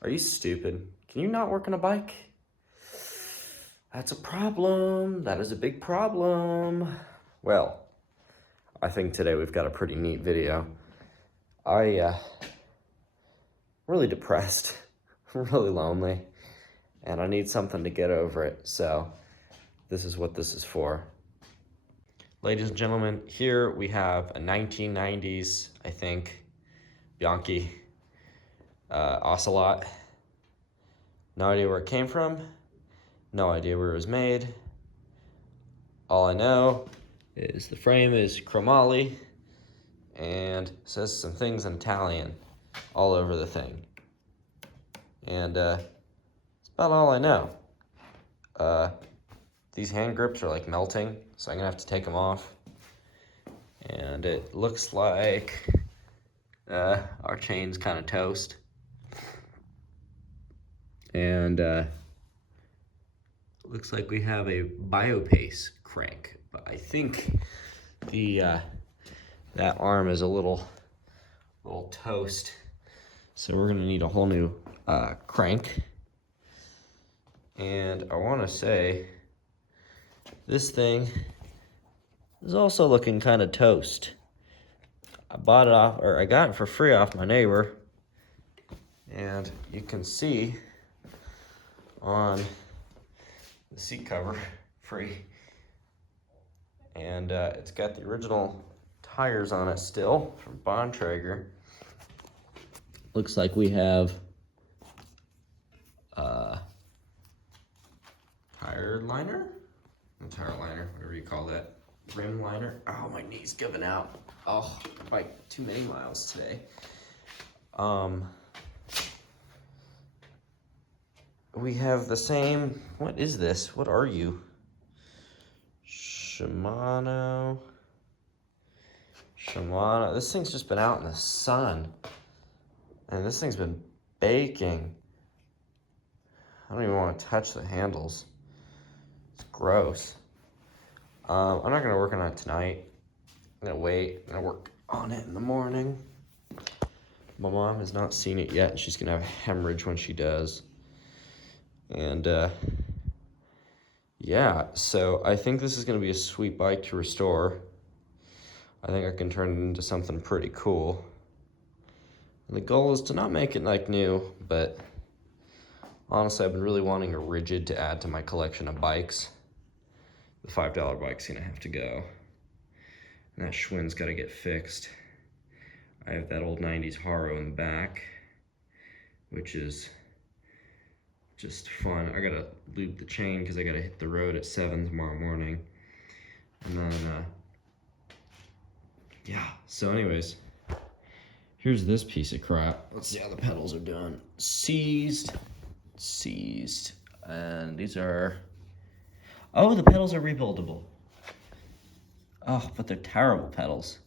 Are you stupid? Can you not work on a bike? That's a problem. That is a big problem. Well, I think today we've got a pretty neat video. Really depressed, really lonely, and I need something to get over it, so this is what this is for. Ladies and gentlemen, here we have a 1990s, I think, Bianchi Ocelot. No idea where it came from, no idea where it was made. All I know is the frame is chromoly and says some things in Italian all over the thing. And that's about all I know. These hand grips are like melting, so I'm gonna have to take them off. And it looks like our chain's kind of toast. And looks like we have a biopace crank, but I think the that arm is a little toast, so we're gonna need a whole new crank. And I want to say this thing is also looking kind of toast. I got it for free off my neighbor, and you can see on the seat cover, free, and it's got the original tires on it still from Bontrager. Looks like we have tire liner, whatever you call that, rim liner. Oh, my knee's giving out. Oh, like too many miles today. We have the same, what is this? What are you? Shimano. This thing's just been out in the sun. And this thing's been baking. I don't even want to touch the handles. It's gross. I'm not gonna work on it tonight. I'm gonna wait. I'm gonna work on it in the morning. My mom has not seen it yet, and she's gonna have a hemorrhage when she does. And yeah, so I think this is gonna be a sweet bike to restore. I think I can turn it into something pretty cool. And the goal is to not make it like new, but honestly, I've been really wanting a rigid to add to my collection of bikes. The $5 bike's gonna have to go. And that Schwinn's gotta get fixed. I have that old 90s Haro in the back, which is just fun. I gotta loop the chain because I gotta hit the road at 7 tomorrow morning. And then, yeah, so anyways, here's this piece of crap. Let's see how the pedals are doing. Seized. And these are, oh, the pedals are rebuildable. Oh, but they're terrible pedals.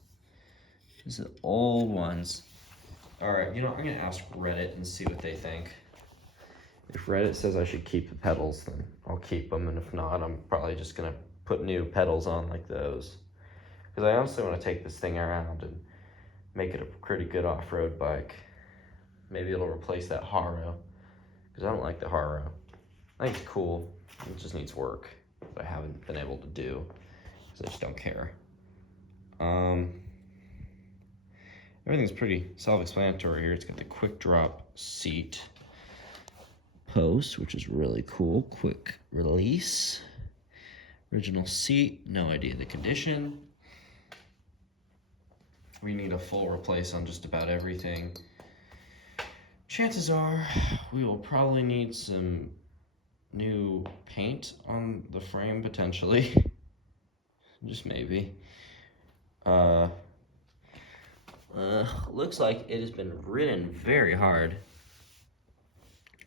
These are old ones. All right, you know, I'm gonna ask Reddit and see what they think. If Reddit says I should keep the pedals, then I'll keep them, and if not, I'm probably just gonna put new pedals on like those. Because I honestly want to take this thing around and make it a pretty good off-road bike. Maybe it'll replace that Haro, because I don't like the Haro. I think it's cool, it just needs work that I haven't been able to do, because I just don't care. Everything's pretty self-explanatory here. It's got the quick drop seat post, which is really cool. Quick release. Original seat, no idea the condition. We need a full replace on just about everything. Chances are we will probably need some new paint on the frame, potentially. Just maybe. Looks like it has been ridden very hard.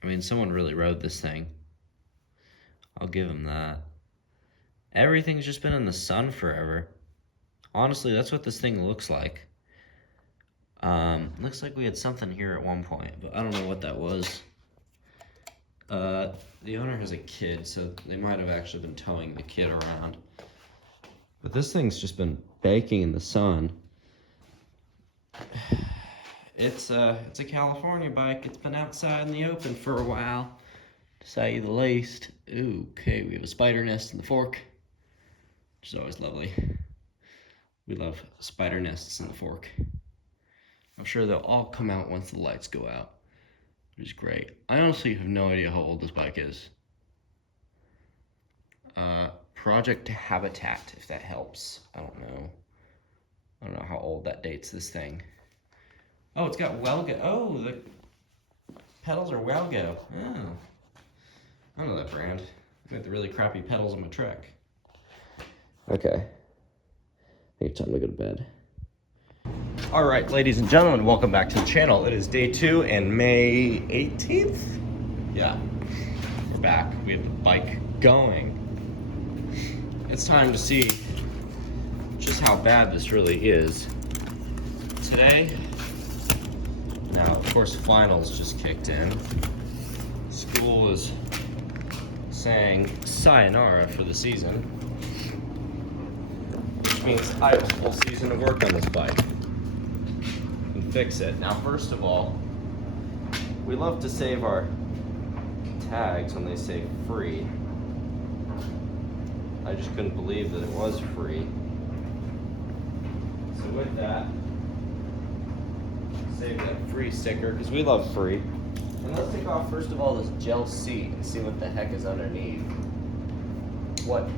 I mean, someone really rode this thing. I'll give him that. Everything's just been in the sun forever. Honestly, that's what this thing looks like. Looks like we had something here at one point, but I don't know what that was. The owner has a kid, so they might have actually been towing the kid around. But this thing's just been baking in the sun. It's a California bike. It's been outside in the open for a while, to say the least. Okay, we have a spider nest in the fork, which is always lovely. We love spider nests in the fork. I'm sure they'll all come out once the lights go out, which is great. I honestly have no idea how old this bike is. Project Habitat, if that helps. I don't know how old that dates this thing. Oh, it's got Welgo. Oh, the pedals are Welgo. Oh, I know that brand. I got the really crappy pedals on my truck. Okay, I think it's time to go to bed. All right, ladies and gentlemen, welcome back to the channel. It is day 2 and May 18th. Yeah, we're back. We have the bike going. It's time to see just how bad this really is. Today, now of course finals just kicked in. School is saying sayonara for the season, which means I have a full season of work on this bike and fix it. Now, first of all, we love to save our tags when they say free. I just couldn't believe that it was free. So with that, save that free sticker, because we love free. And let's take off, first of all, this gel seat and see what the heck is underneath. What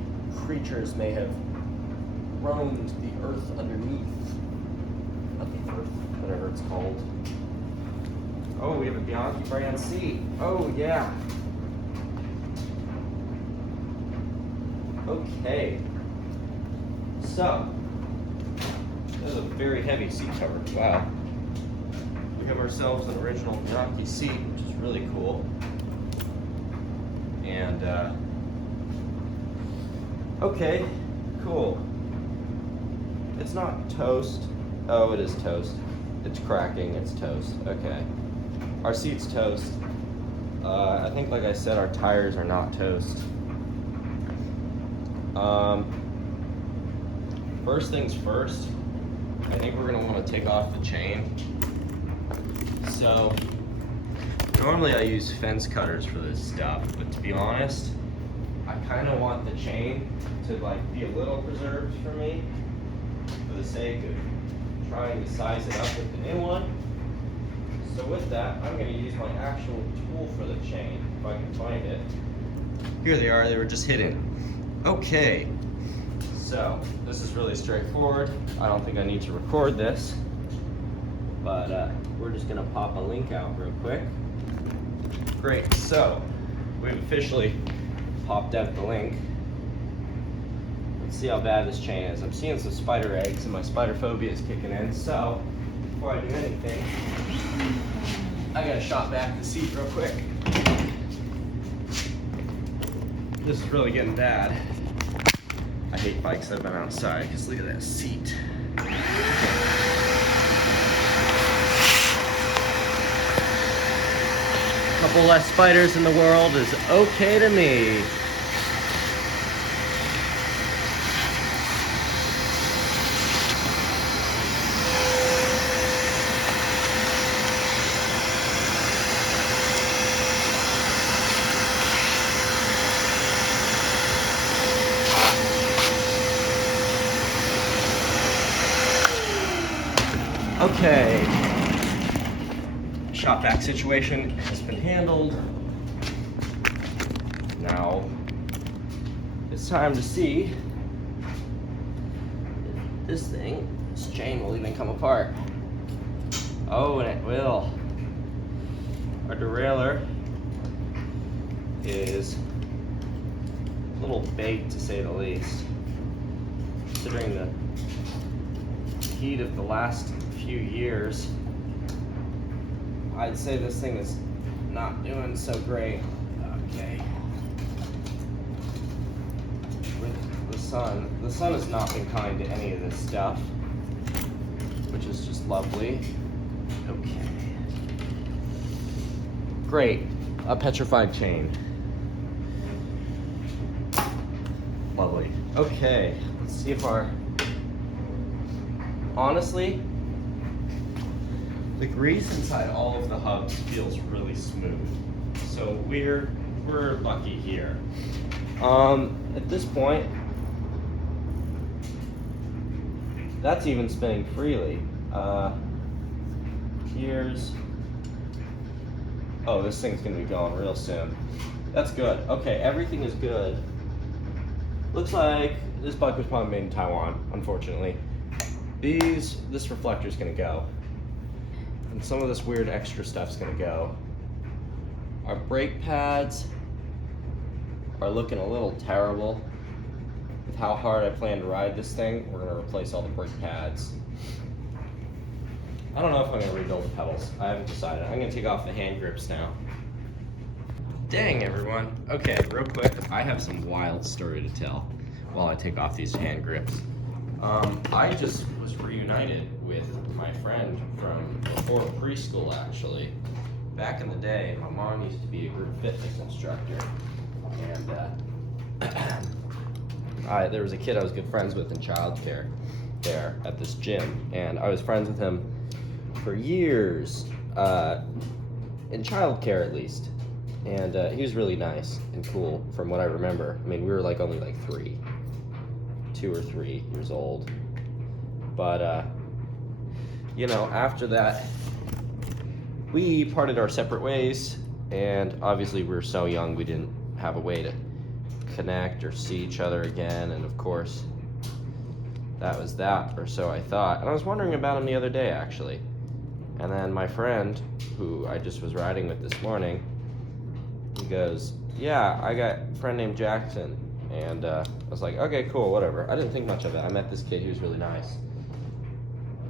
creatures may have roamed the earth underneath. Not the earth, whatever it's called. Oh, we have a Bianchi brand seat. Oh, yeah. Okay. So, this is a very heavy seat cover. Wow. We have ourselves an original Bianchi seat, which is really cool. And, okay, cool. It's not toast. Oh, it is toast. It's cracking, it's toast. Okay. Our seat's toast. I think, like I said, our tires are not toast. First things first, I think we're gonna want to take off the chain. So, normally I use fence cutters for this stuff, but to be honest, I kind of want the chain to be a little preserved for me, for the sake of trying to size it up with the new one. So with that, I'm gonna use my actual tool for the chain, if I can find it. Here they are, they were just hidden. Okay, so this is really straightforward. I don't think I need to record this, but we're just gonna pop a link out real quick. Great, so we've officially popped out the link. Let's see how bad this chain is. I'm seeing some spider eggs and my spider phobia is kicking in, so before I do anything, I gotta shop back the seat real quick. This is really getting bad. I hate bikes that have been outside, because look at that seat. A couple less spiders in the world is okay to me. Okay, shop vac situation has been handled. Now it's time to see if this chain will even come apart. Oh, and it will. Our derailleur is a little baked, to say the least, considering the heat of the last few years. I'd say this thing is not doing so great. Okay. With the sun has not been kind to any of this stuff, which is just lovely. Okay. Great. A petrified chain. Lovely. Okay. Let's see if honestly, The grease inside all of the hubs feels really smooth. So we're lucky here. At this point, that's even spinning freely. Here's, oh, this thing's gonna be going real soon. That's good. Okay, everything is good. Looks like this bike was probably made in Taiwan, unfortunately. This reflector's gonna go. And some of this weird extra stuff's gonna go. Our brake pads are looking a little terrible. With how hard I plan to ride this thing, we're gonna replace all the brake pads. I don't know if I'm gonna rebuild the pedals. I haven't decided. I'm gonna take off the hand grips now. Dang, everyone. Okay, real quick, I have some wild story to tell while I take off these hand grips. I just was reunited with my friend from before preschool, actually. Back in the day, my mom used to be a group fitness instructor, and there was a kid I was good friends with in childcare there at this gym, and I was friends with him for years, in childcare at least, and he was really nice and cool from what I remember. I mean, we were like only like 2 or 3 years old, but you know, after that we parted our separate ways, and obviously we were so young we didn't have a way to connect or see each other again, and of course that was that, or so I thought. And I was wondering about him the other day, actually, and then my friend who I just was riding with this morning, he goes, yeah, I got a friend named Jackson. And I was like, okay, cool, whatever. I didn't think much of it. I met this kid, he was really nice.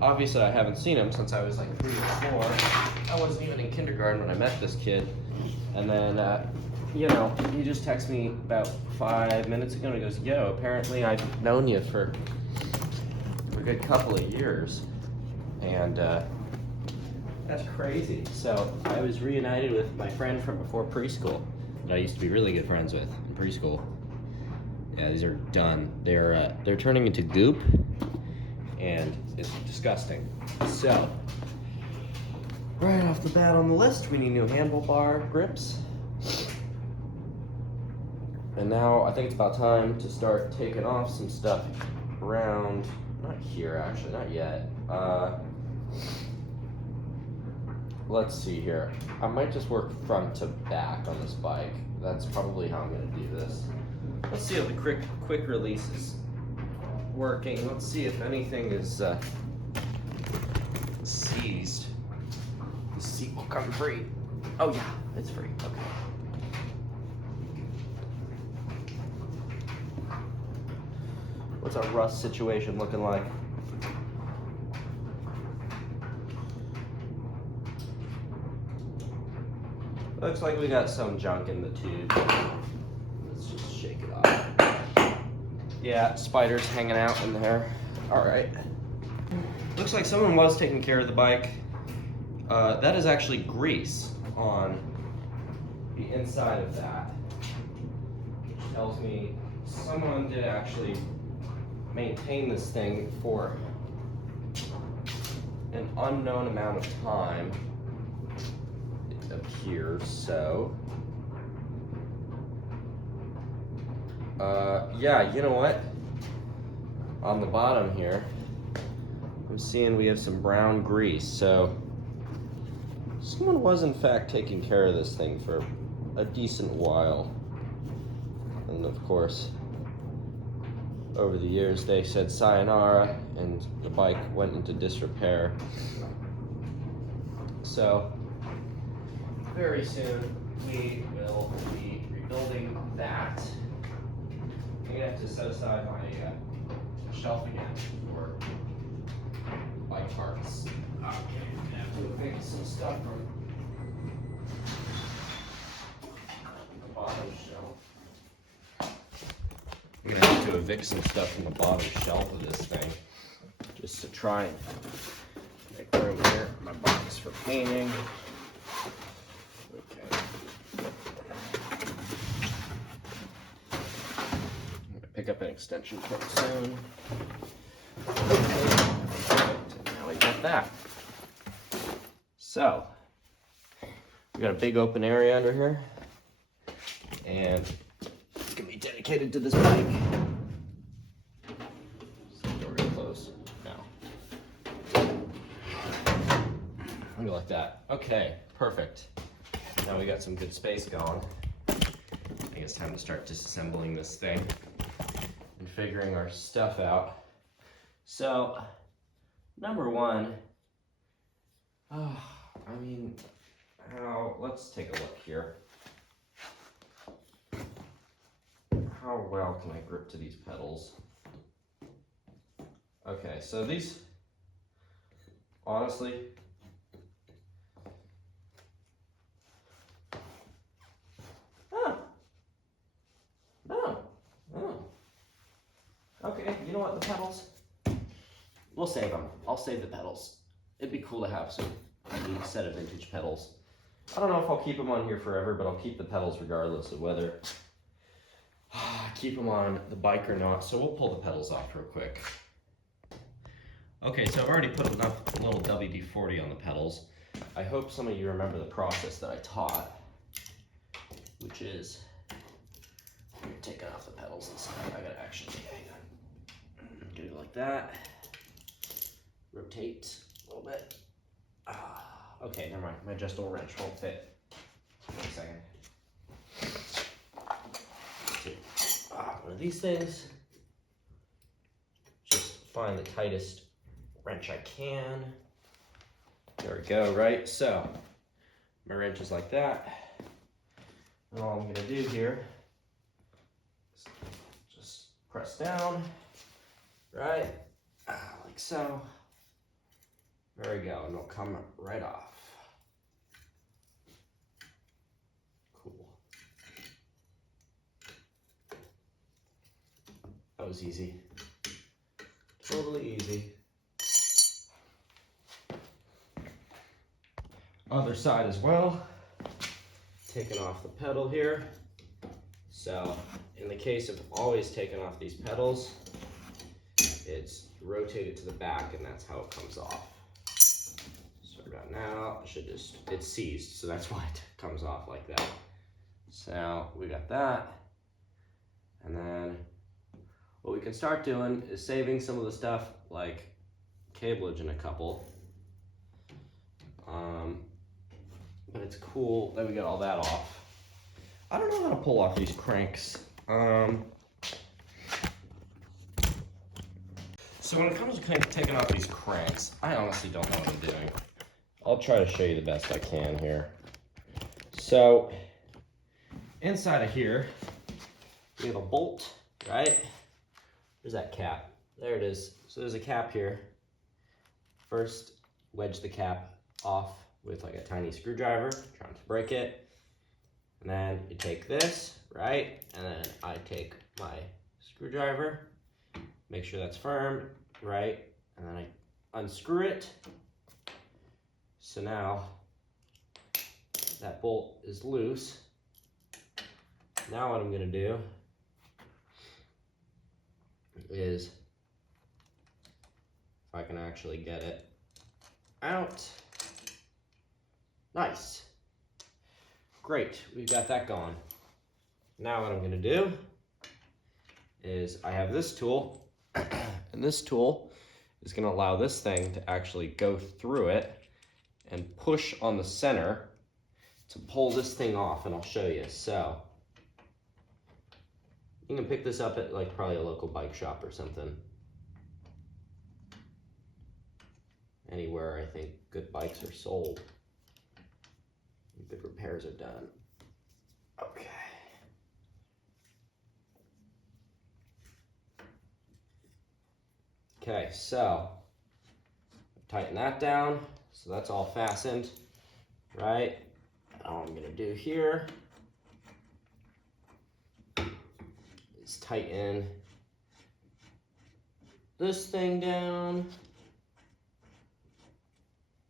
Obviously, I haven't seen him since I was like 3 or 4. I wasn't even in kindergarten when I met this kid. And then, you know, he just texted me about 5 minutes ago, and he goes, yo, apparently I've known you for a good couple of years. And that's crazy. So I was reunited with my friend from before preschool that I used to be really good friends with in preschool. Yeah, these are done. They're turning into goop, and it's disgusting. So, right off the bat on the list, we need new handlebar grips. And now I think it's about time to start taking off some stuff around, not here actually, not yet. Let's see here. I might just work front to back on this bike. That's probably how I'm gonna do this. Let's see how the quick release is working. Let's see if anything is seized. The seat will come free. Oh yeah, it's free. Okay. What's our rust situation looking like? Looks like we got some junk in the tube. Let's just shake it off. Yeah, spiders hanging out in there. All right. Looks like someone was taking care of the bike. That is actually grease on the inside of that, which tells me someone did actually maintain this thing for an unknown amount of time. It appears so. Yeah, you know what? On the bottom here, I'm seeing we have some brown grease, so someone was in fact taking care of this thing for a decent while. And of course, over the years they said sayonara and the bike went into disrepair. So very soon we will be rebuilding that. I'm gonna have to set aside my shelf again for bike parts. Okay, I'm gonna have to pick some stuff from the bottom shelf. I'm gonna have to evict some stuff from the bottom shelf of this thing just to try and make room here. My box for painting. Okay. Pick up an extension kit soon. Okay, now we got that. So, we got a big open area under here, and it's gonna be dedicated to this bike. Door real close now. Maybe like that. Okay, perfect. Now we got some good space going. I think it's time to start disassembling this thing and figuring our stuff out. So, number one, let's take a look here. How well can I grip to these pedals? Okay, so these, honestly, okay, you know what, the pedals, we'll save them. I'll save the pedals. It'd be cool to have some neat set of vintage pedals. I don't know if I'll keep them on here forever, but I'll keep the pedals regardless of whether I keep them on the bike or not. So we'll pull the pedals off real quick. Okay, so I've already put enough little WD-40 on the pedals. I hope some of you remember the process that I taught, which is taking off the pedals and stuff. I gotta actually, hang on. Get it like that. Rotate a little bit. Okay, never mind. My adjustable wrench won't fit. Wait a second. One of these things. Just find the tightest wrench I can. There we go, right? So, my wrench is like that. And all I'm gonna do here is just press down, right? Like so. There we go, and it'll come right off. Cool. That was easy. Totally easy. Other side as well. Taking off the pedal here. So, in the case of always taking off these pedals, it's rotate it to the back and that's how it comes off. Now it's seized, so that's why it comes off like that. So we got that, and then what we can start doing is saving some of the stuff like cableage in a couple. But it's cool that we got all that off. I don't know how to pull off these cranks. So when it comes to taking off these cranks, I honestly don't know what I'm doing. I'll try to show you the best I can here. So, inside of here, we have a bolt, right? Where's that cap? There it is. So there's a cap here. First, wedge the cap off with like a tiny screwdriver, trying to break it. And then you take this, right? And then I take my screwdriver, make sure that's firm, right? And then I unscrew it. So now that bolt is loose. Now what I'm gonna do is, if I can actually get it out. Nice. Great, we've got that going. Now what I'm gonna do is I have this tool, and this tool is gonna allow this thing to actually go through it and push on the center to pull this thing off, and I'll show you. So you can pick this up at like probably a local bike shop or something. Anywhere I think good bikes are sold, good repairs are done. Okay. Okay, so tighten that down. So that's all fastened, right? All I'm gonna do here is tighten this thing down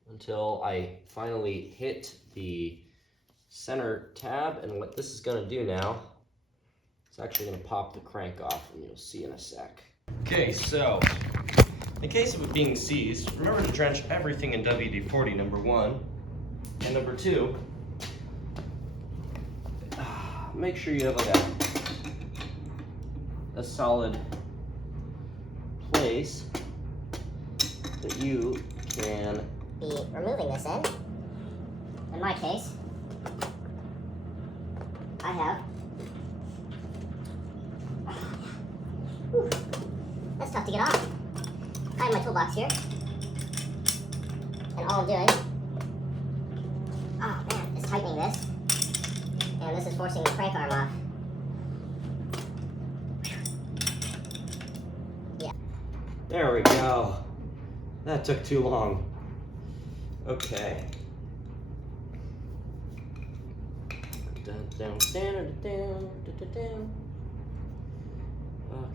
until I finally hit the center tab. And what this is gonna do now, it's actually gonna pop the crank off, and you'll see in a sec. Okay, so in case of it being seized, remember to drench everything in WD-40, number one. And number two, make sure you have like a solid place that you can be removing this in. In my case, I have. Whew, that's tough to get off. I have my toolbox here, and all I'm doing, oh man, is tightening this, and this is forcing the crank arm off. Yeah. There we go. That took too long. Okay.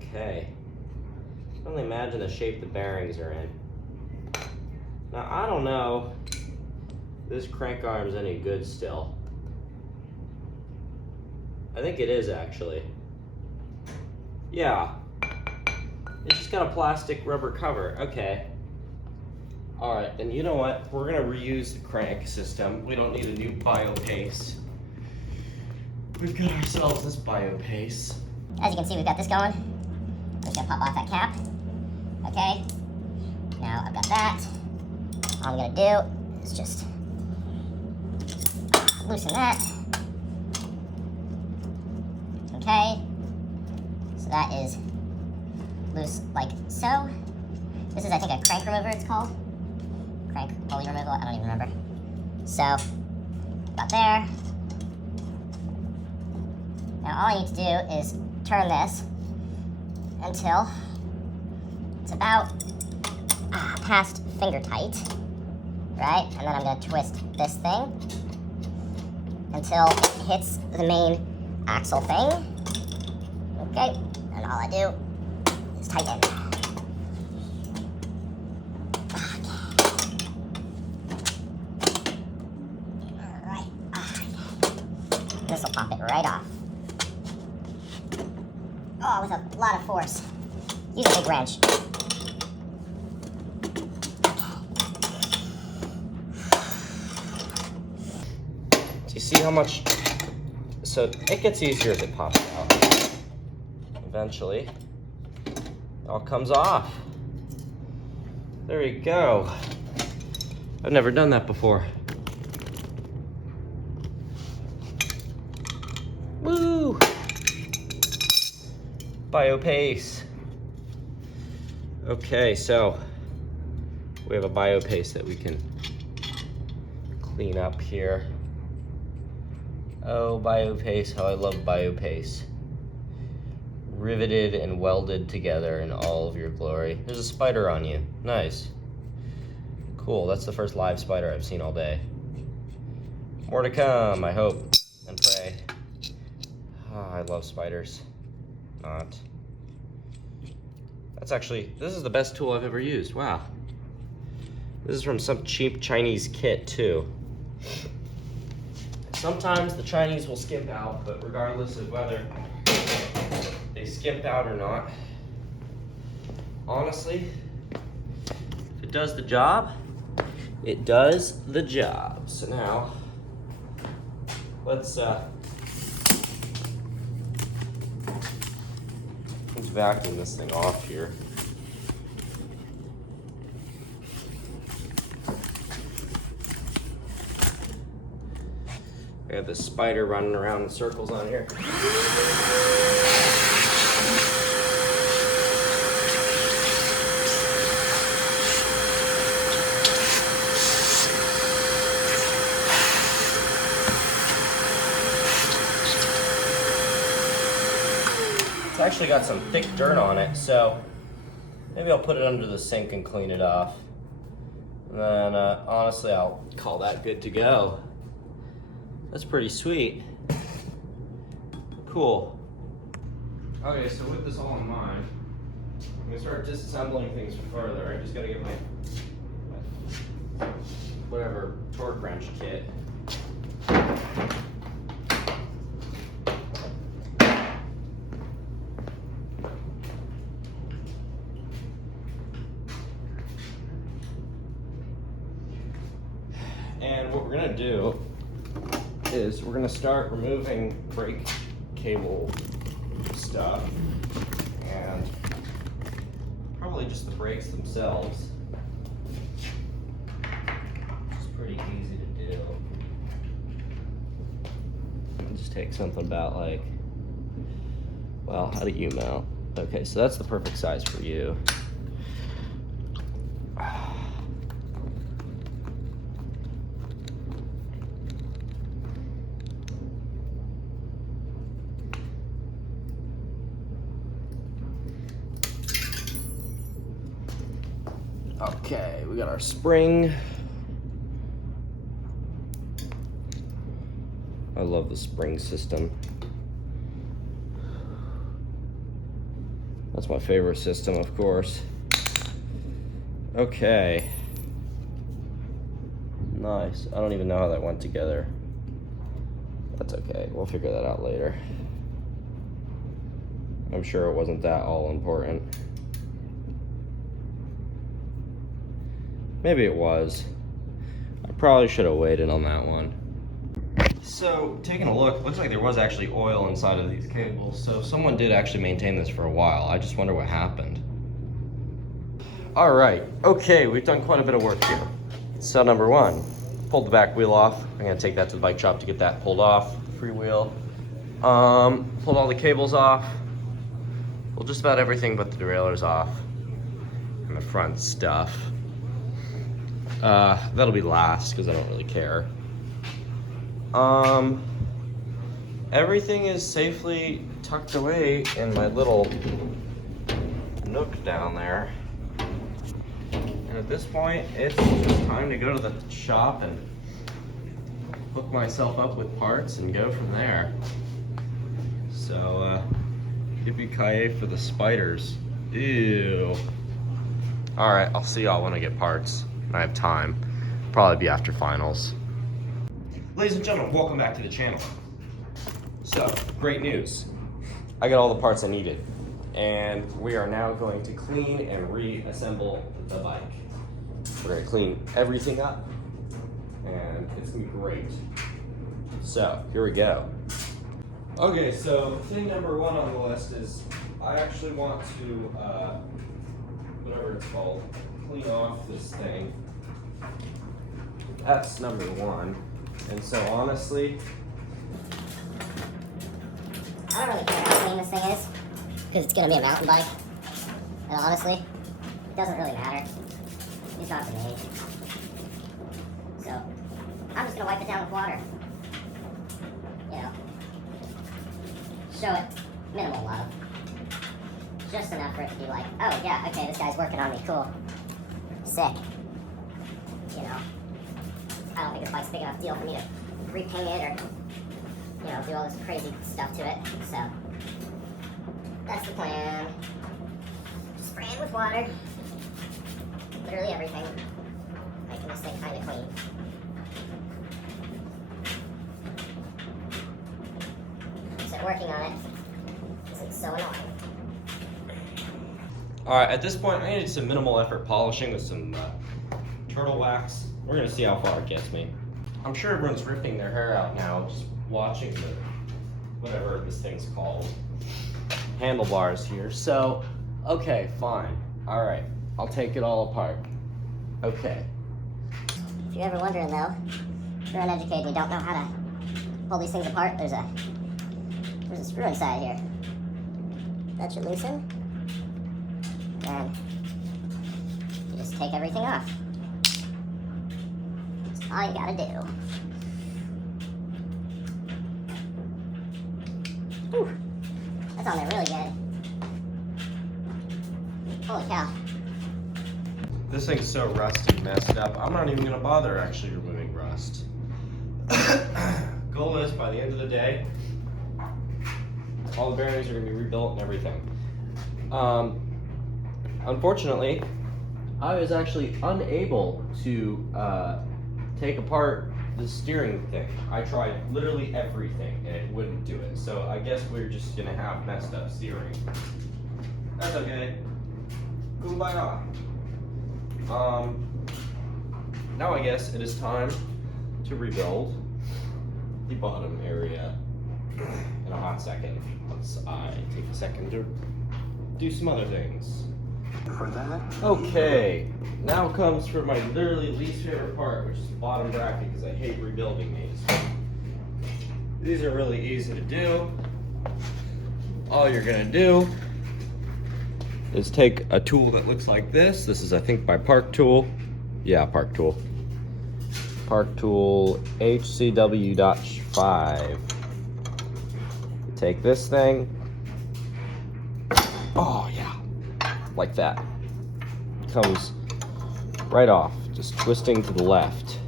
Okay. I can only imagine the shape the bearings are in. Now, I don't know if this crank arm's any good still. I think it is, actually. Yeah. It's just got a plastic rubber cover. Okay. All right, and you know what? We're gonna reuse the crank system. We don't need a new biopaste. We've got ourselves this biopaste. As you can see, we've got this going. Just gonna pop off that cap. Okay. Now I've got that. All I'm gonna do is just loosen that. Okay. So that is loose like so. This is, I think, a crank remover it's called. Crank pulley removal, I don't even remember. So, got there. Now all I need to do is turn this until it's about past finger tight, right? And then I'm gonna twist this thing until it hits the main axle thing. Okay, and all I do is tighten. Alright. This will pop it right off. Oh, with a lot of force. Use a big wrench. Do you see how much? So it gets easier as it pops out. Eventually, it all comes off. There you go. I've never done that before. Woo! Biopaste. Okay, so we have a biopaste that we can clean up here. Oh, biopaste, how I love biopaste. Riveted and welded together in all of your glory. There's a spider on you. Nice. Cool, that's the first live spider I've seen all day. More to come, I hope and pray. Oh, I love spiders. Not. That's actually, this is the best tool I've ever used. Wow. This is from some cheap Chinese kit too. Sometimes the Chinese will skimp out, but regardless of whether they skimp out or not, honestly, if it does the job, it does the job. So now, let's vacuum this thing off here. I have this spider running around in circles on here. It's actually got some thick dirt on it, so maybe I'll put it under the sink and clean it off. And then honestly, I'll call that good to go. That's pretty sweet. Cool. Okay, so with this all in mind, I'm gonna start disassembling things further. I just gotta get my whatever torque wrench kit. And what we're gonna do is we're gonna start removing brake cable stuff and probably just the brakes themselves. It's pretty easy to do. I'll just take something about like, well, how do you mount? Okay, so that's the perfect size for you. Okay, we got our spring. I love the spring system. That's my favorite system, of course. Okay. Nice. I don't even know how that went together. That's okay. We'll figure that out later. I'm sure it wasn't that all important. Maybe it was. I probably should have waited on that one. So, taking a look, looks like there was actually oil inside of these cables, so someone did actually maintain this for a while. I just wonder what happened. All right, okay, we've done quite a bit of work here. So number one, pulled the back wheel off. I'm gonna take that to the bike shop to get that pulled off, free wheel. Pulled all the cables off. Pulled just about everything but the derailleurs off and the front stuff. That'll be last because I don't really care. Everything is safely tucked away in my little nook down there. And at this point, it's just time to go to the shop and hook myself up with parts and go from there. So, yippee-ki-yay for the spiders. Ew. All right, I'll see y'all when I get parts. I have time. Probably be after finals. Ladies and gentlemen, welcome back to the channel. So, great news. I got all the parts I needed, and we are now going to clean and reassemble the bike. We're gonna clean everything up, and it's gonna be great. So, here we go. Okay, so thing number one on the list is I actually want to, whatever it's called, clean off this thing. That's number one. And so honestly, I don't really care how clean this thing is, because it's going to be a mountain bike. And honestly, it doesn't really matter. It's not to me. So, I'm just going to wipe it down with water. You know. Show it minimal love. Just enough for it to be like, oh yeah, okay, this guy's working on me, cool. Sick. You know. I don't think this bike's a big enough deal for me to repaint it or, you know, do all this crazy stuff to it. So, that's the plan. Just spray it with water. Literally everything. Making this thing kind of clean. So working on it isn't so annoying. all right, at this point, I needed some minimal effort polishing with some turtle wax. We're gonna see how far it gets me. I'm sure everyone's ripping their hair out now, just watching the, whatever this thing's called, handlebars here. So, okay, fine. All right, I'll take it all apart. Okay. If you're ever wondering though, if you're uneducated and you don't know how to pull these things apart, there's a screw inside here. That should loosen. And you just take everything off. That's all you gotta do. Whew. That's on there really good. Holy cow. This thing's so rusty, messed up. I'm not even gonna bother actually removing rust. Goal is, by the end of the day, all the bearings are gonna be rebuilt and everything. Unfortunately, I was actually unable to take apart the steering thing. I tried literally everything and it wouldn't do it. So I guess we're just gonna have messed up steering. That's okay. Kumbaya. Now I guess it is time to rebuild the bottom area in a hot second. Once I take a second to do some other things. For that? Okay, now comes for my literally least favorite part, which is the bottom bracket, because I hate rebuilding these. These are really easy to do. All you're gonna do is take a tool that looks like this. This is, I think, by Park Tool. Yeah, Park Tool. Park Tool HCW.5. Take this thing. Oh yeah, like that. Comes right off, just twisting to the left.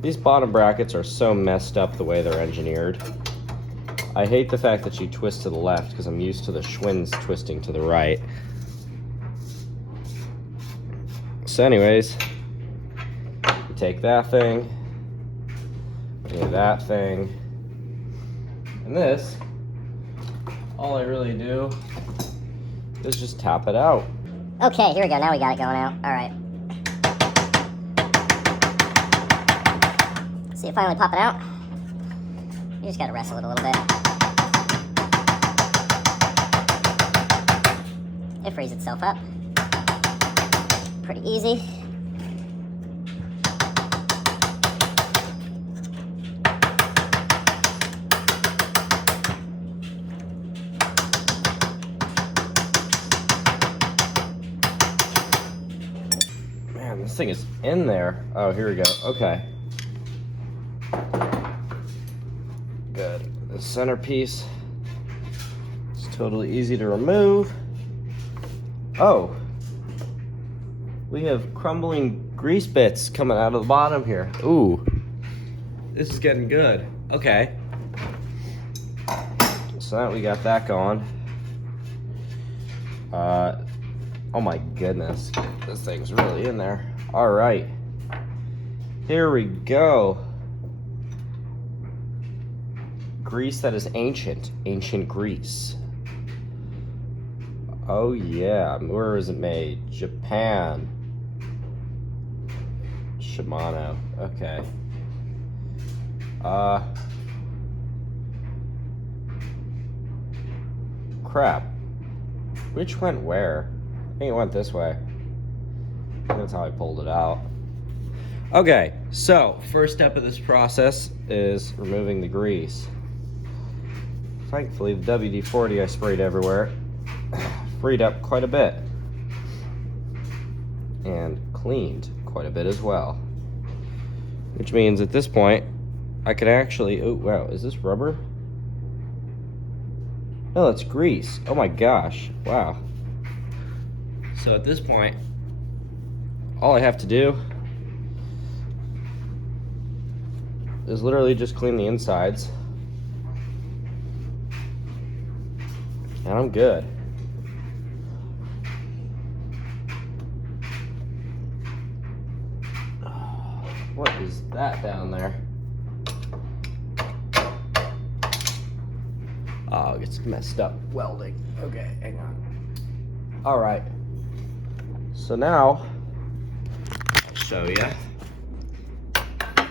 These bottom brackets are so messed up the way they're engineered. I hate the fact that you twist to the left because I'm used to the Schwinn's twisting to the right. So anyways, you take that thing, and that thing, and this, all I really do is just tap it out. Okay, here we go. Now we got it going out. All right. See it finally popping out? You just gotta wrestle it a little bit. It frees itself up. Pretty easy. Man, this thing is in there. Oh, here we go. Okay. Good. The centerpiece is totally easy to remove. Oh. We have crumbling grease bits coming out of the bottom here. Ooh. This is getting good. Okay. So now we got that going. Oh my goodness. This thing's really in there. All right. Here we go. Grease that is ancient. Ancient grease. Oh yeah. Where is it made? Japan. Shimano. Okay. Crap. Which went where? I think it went this way. That's how I pulled it out. Okay, so first step of this process is removing the grease. Thankfully, the WD-40 I sprayed everywhere freed up quite a bit. And cleaned quite a bit as well. Which means at this point, I could actually, oh wow, is this rubber? No, that's grease. Oh my gosh, wow. So at this point, all I have to do is literally just clean the insides. And I'm good. What is that down there? Oh, it gets messed up welding. Okay, hang on. All right. So now, I'll show you.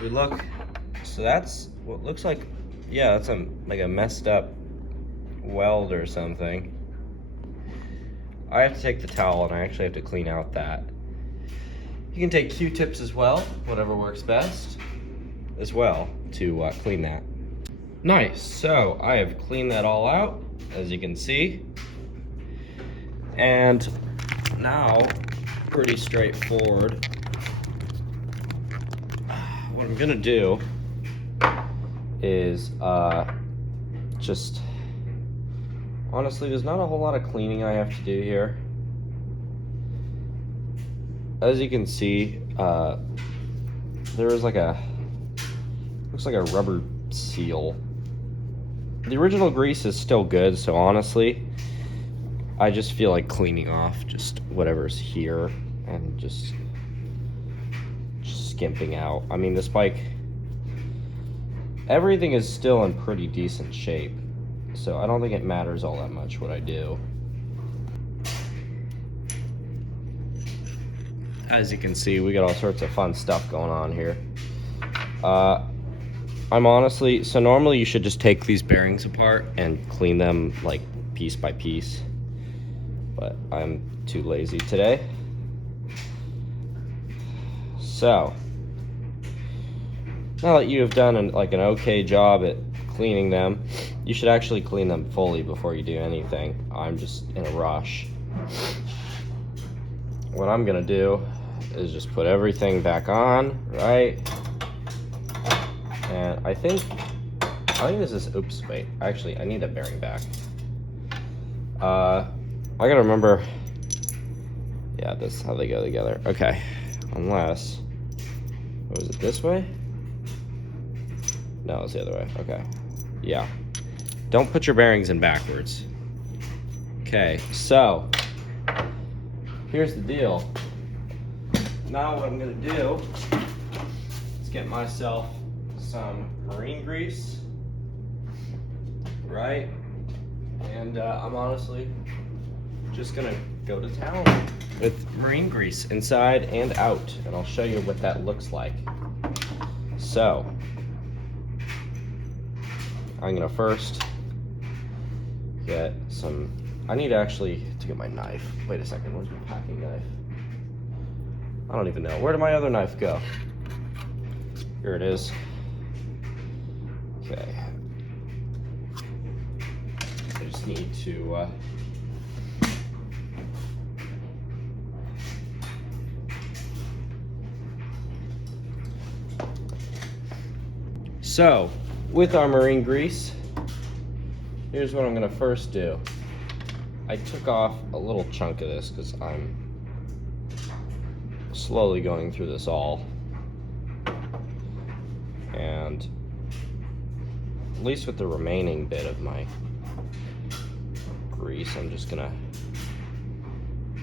We look. So that's what looks like. Yeah, that's like a messed up weld or something. I have to take the towel and I actually have to clean out that. You can take Q-tips as well, whatever works best, as well to clean that. Nice. So I have cleaned that all out, as you can see, and now pretty straightforward. What I'm gonna do is just honestly, there's not a whole lot of cleaning I have to do here. As you can see, there is like looks like a rubber seal. The original grease is still good, so honestly, I just feel like cleaning off just whatever's here and just skimping out. I mean, this bike, everything is still in pretty decent shape, so I don't think it matters all that much what I do. As you can see, we got all sorts of fun stuff going on here. I'm honestly, so normally you should just take these bearings apart and clean them like piece by piece, but I'm too lazy today. So, now that you have done an okay job at cleaning them, you should actually clean them fully before you do anything. I'm just in a rush. What I'm gonna do is just put everything back on, right? And I think this is, oops, wait, actually I need a bearing back. I gotta remember, yeah, this is how they go together. Okay, unless, was it this way? No, it's the other way, okay. Yeah, don't put your bearings in backwards. Okay, so, here's the deal. Now what I'm gonna do is get myself some marine grease, right? And I'm honestly just gonna go to town with marine grease inside and out, and I'll show you what that looks like. So, I'm gonna first get some, I need actually to get my knife. Wait a second, where's my packing knife? I don't even know. Where did my other knife go? Here it is. Okay. I just need to so, with our marine grease, here's what I'm gonna first do. I took off a little chunk of this because I'm slowly going through this all. And at least with the remaining bit of my grease, I'm just gonna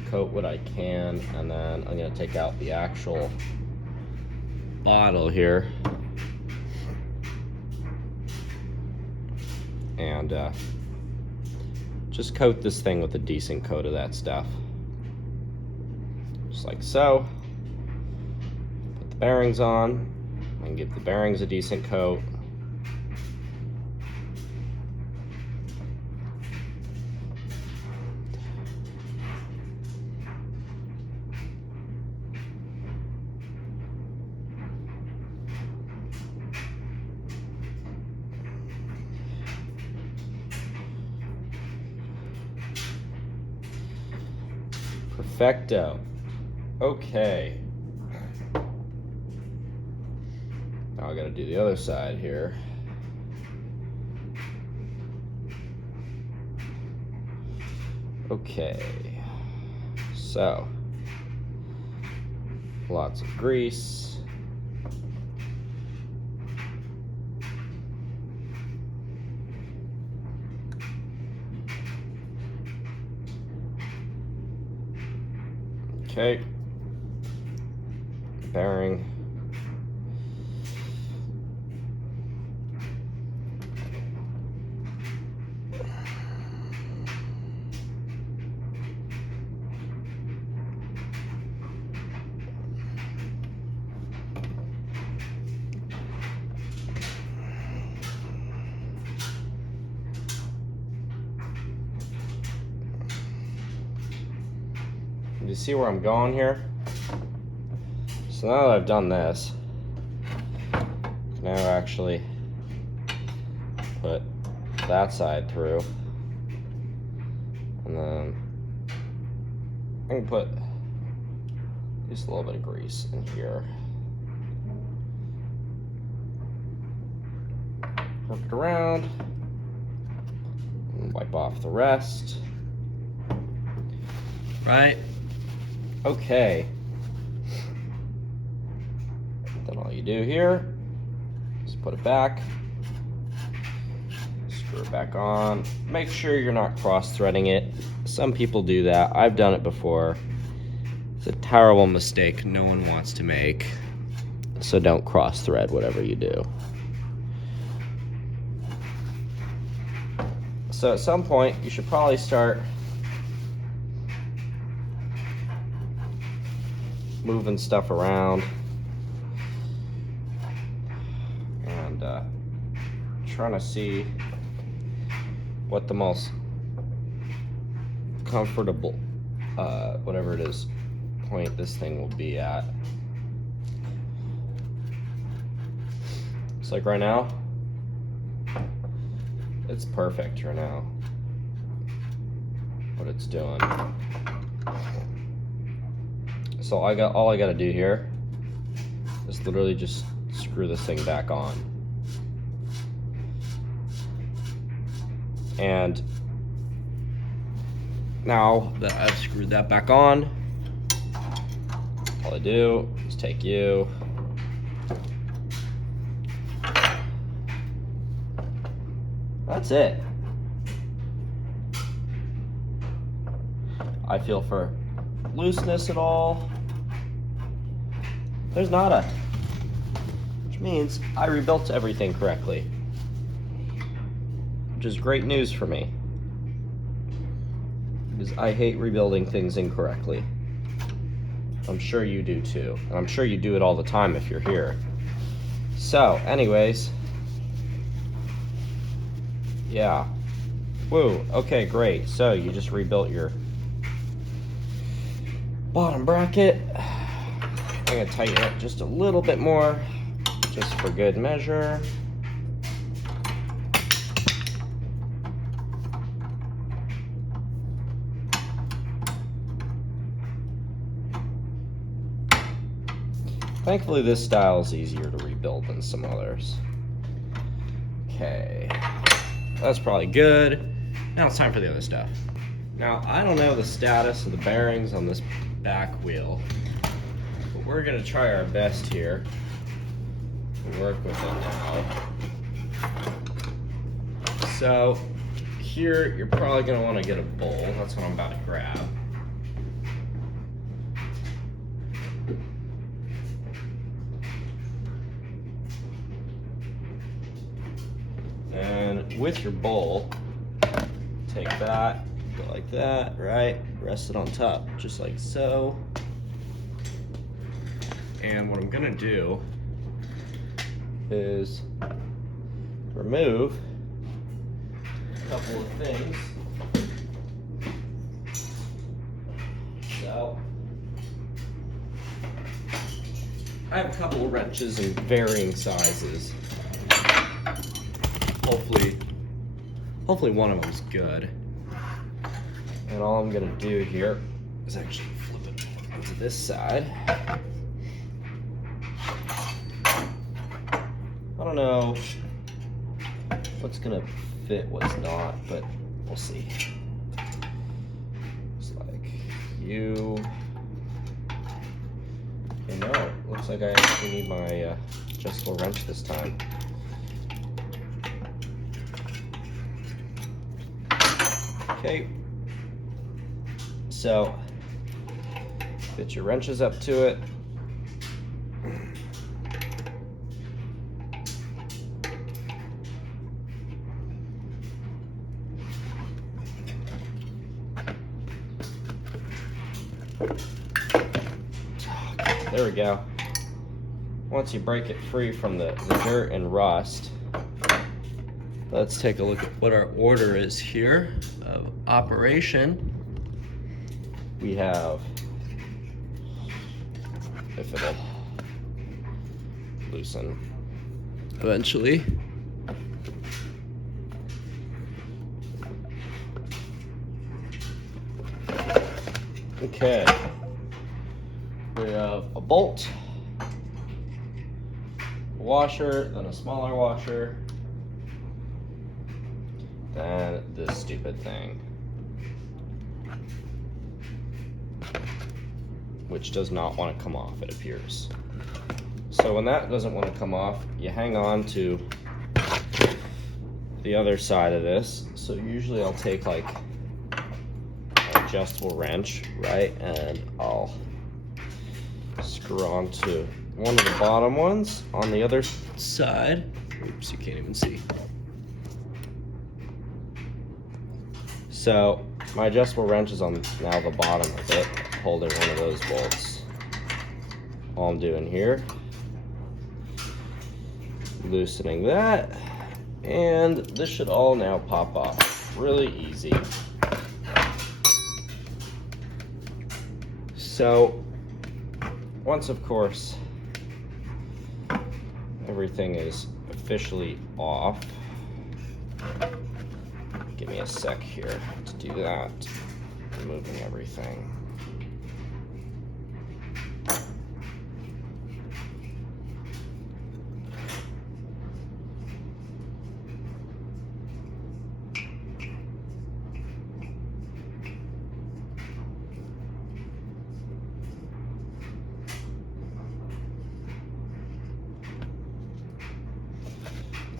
coat what I can, and then I'm gonna take out the actual bottle here and just coat this thing with a decent coat of that stuff, just like so. Put the bearings on and give the bearings a decent coat. Perfecto. Okay. Now I gotta do the other side here. Okay. So, lots of grease. Okay, bearing. You see where I'm going here? So now that I've done this, I can now actually put that side through, and then I can put just a little bit of grease in here. Work it around and wipe off the rest. Right? Okay. Then all you do here is put it back, screw it back on. Make sure you're not cross-threading it. Some people do that. I've done it before. It's a terrible mistake no one wants to make. So don't cross-thread whatever you do. So at some point, you should probably start moving stuff around and trying to see what the most comfortable, whatever it is, point this thing will be at. It's like right now, it's perfect right now, what it's doing. So all I gotta do here is literally just screw this thing back on. And now that I've screwed that back on, all I do is take you, that's it. I feel for looseness at all. There's nada, which means I rebuilt everything correctly, which is great news for me, because I hate rebuilding things incorrectly. I'm sure you do too, and I'm sure you do it all the time if you're here. So, anyways, yeah. Woo, okay, great. So you just rebuilt your bottom bracket. I'm gonna tighten it just a little bit more, just for good measure. Thankfully, this style is easier to rebuild than some others. Okay, that's probably good. Now it's time for the other stuff. Now, I don't know the status of the bearings on this back wheel, but we're gonna try our best here to work with it now. So, here, you're probably gonna wanna get a bowl. That's what I'm about to grab. And with your bowl, take that, go like that, right? Rest it on top, just like so. And what I'm gonna do is remove a couple of things. So, I have a couple of wrenches in varying sizes. Hopefully one of them's good. And all I'm gonna do here is actually flip it onto this side. I don't know what's gonna fit, what's not, but we'll see. Looks like you know, looks like I actually need my adjustable wrench this time. Okay, so fit your wrenches up to it. There we go. Once you break it free from the dirt and rust, let's take a look at what our order is here of operation. We have, if it'll loosen eventually. Okay, we have a bolt, a washer, then a smaller washer, then this stupid thing, which does not want to come off, it appears. So when that doesn't want to come off, you hang on to the other side of this. So usually I'll take like an adjustable wrench, right, and I'll screw onto one of the bottom ones on the other side. Oops, you can't even see. So my adjustable wrench is on now the bottom of it, holding one of those bolts. All I'm doing here, loosening that, And this should all now pop off. Really easy. So, once of course everything is officially off, give me a sec here to do that, removing everything.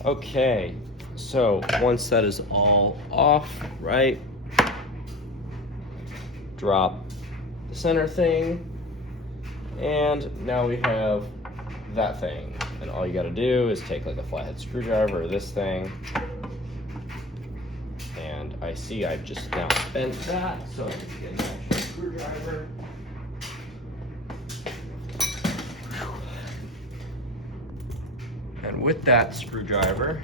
Okay, so once that is all off, right, drop the center thing, and now we have that thing. And all you gotta do is take like a flathead screwdriver or this thing, and I see I've just now bent that, so I need to get an actual screwdriver. And with that screwdriver,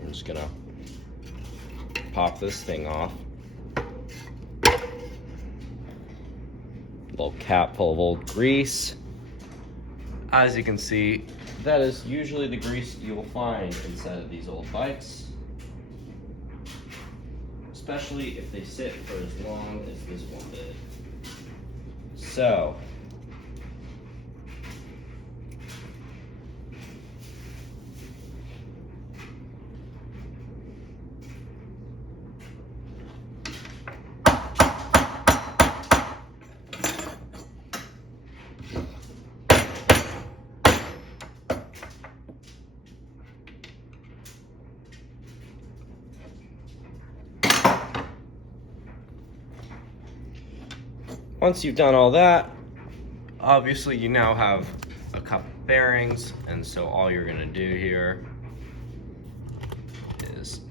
I'm just gonna pop this thing off. Little cap full of old grease. As you can see, that is usually the grease you will find inside of these old bikes, especially if they sit for as long as this one did. So, once you've done all that, obviously you now have a couple bearings, and so all you're gonna do here is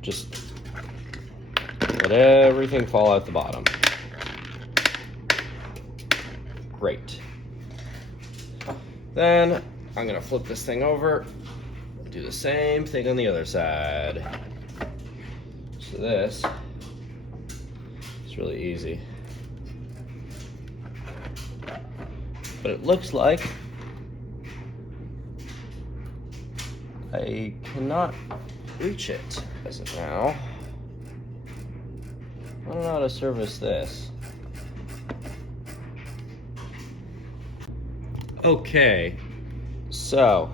just let everything fall out the bottom. Great. Then I'm gonna flip this thing over, do the same thing on the other side. So this is really easy. But it looks like I cannot reach it as of now. I don't know how to service this. Okay, so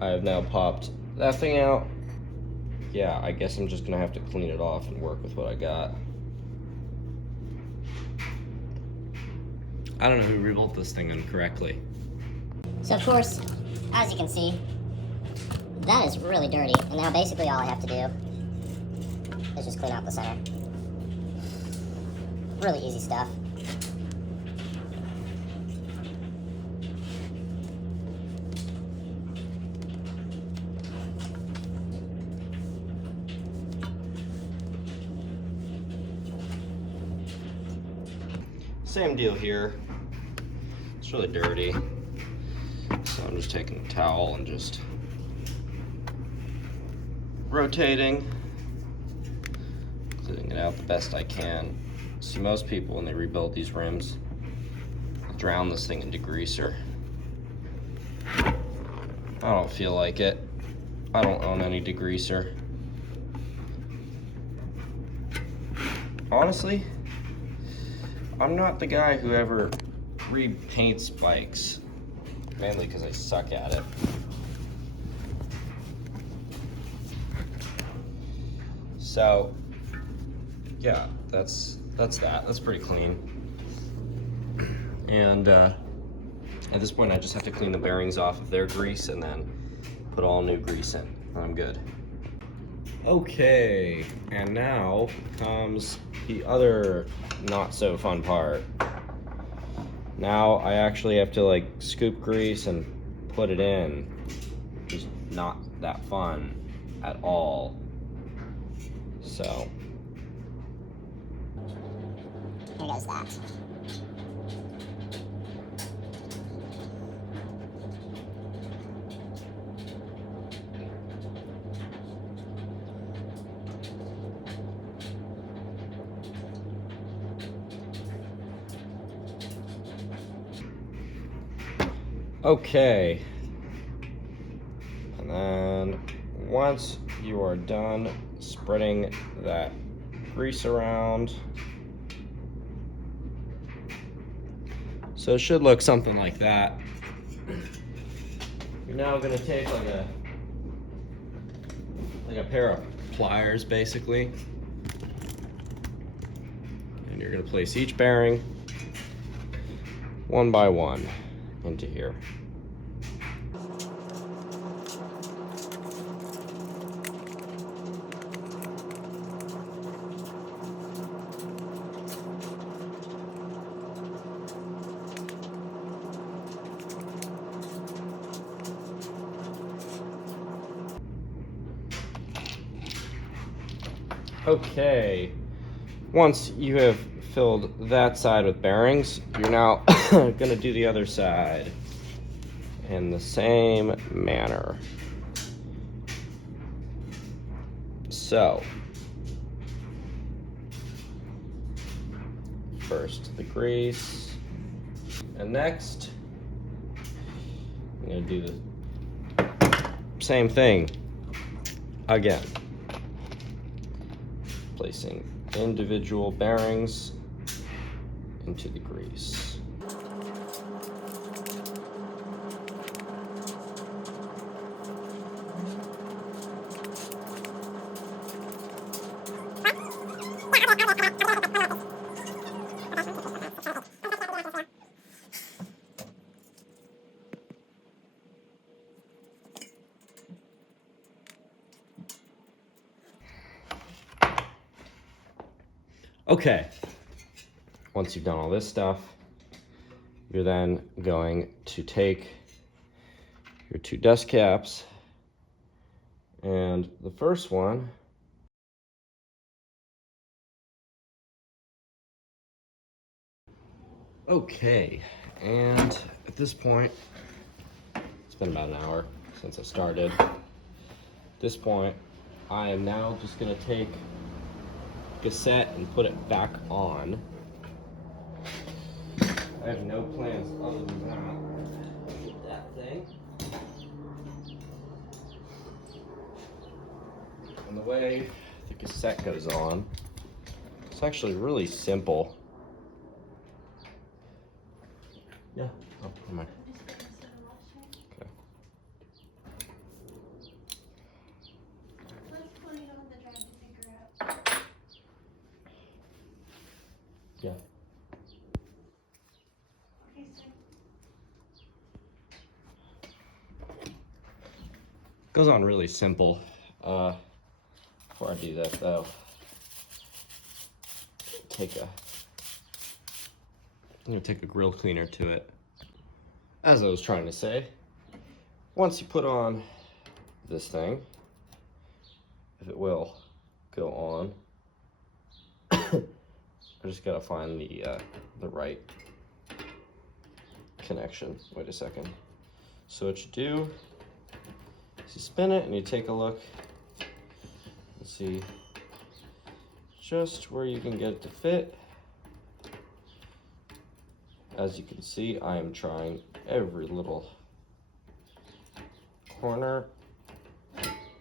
I have now popped that thing out. Yeah, I guess I'm just gonna have to clean it off and work with what I got. I don't know who rebuilt this thing incorrectly. So of course, as you can see, that is really dirty. And now basically all I have to do is just clean out the center. Really easy stuff. Same deal here. It's really dirty. So I'm just taking a towel and just rotating, cleaning it out the best I can. See, most people when they rebuild these rims, drown this thing in degreaser. I don't feel like it. I don't own any degreaser. Honestly, I'm not the guy who ever repaints bikes, mainly because I suck at it. So, yeah, that's that. That's pretty clean. And at this point, I just have to clean the bearings off of their grease and then put all new grease in, and I'm good. Okay, and now comes the other not so fun part. Now I actually have to like scoop grease and put it in. It's not that fun at all. So Here goes that. Okay. And then once you are done spreading that grease around, so it should look something like that. You're now going to take like a pair of pliers basically, and you're going to place each bearing one by one into here. Okay, once you have filled that side with bearings, you're now going to do the other side in the same manner. So, first the grease, and next I'm going to do the same thing again. Placing individual bearings into the grease. Okay, once you've done all this stuff, you're then going to take your two dust caps, and the first one okay, and at this point, it's been about an hour since I started. At this point, I am now just gonna take cassette and put it back on. I have no plans other than that. Get that thing. And the way the cassette goes on, it's actually really simple. Yeah. Oh, never mind. Okay. Let's put it on the drive to figure out. Yeah. Okay, so Goes on really simple. Before I do that though, I'm gonna take a grill cleaner to it. As I was trying to say, once you put on this thing, if it will go on, I just gotta find the right connection. Wait a second. So what you do is you spin it and you take a look and see just where you can get it to fit. As you can see, I am trying every little corner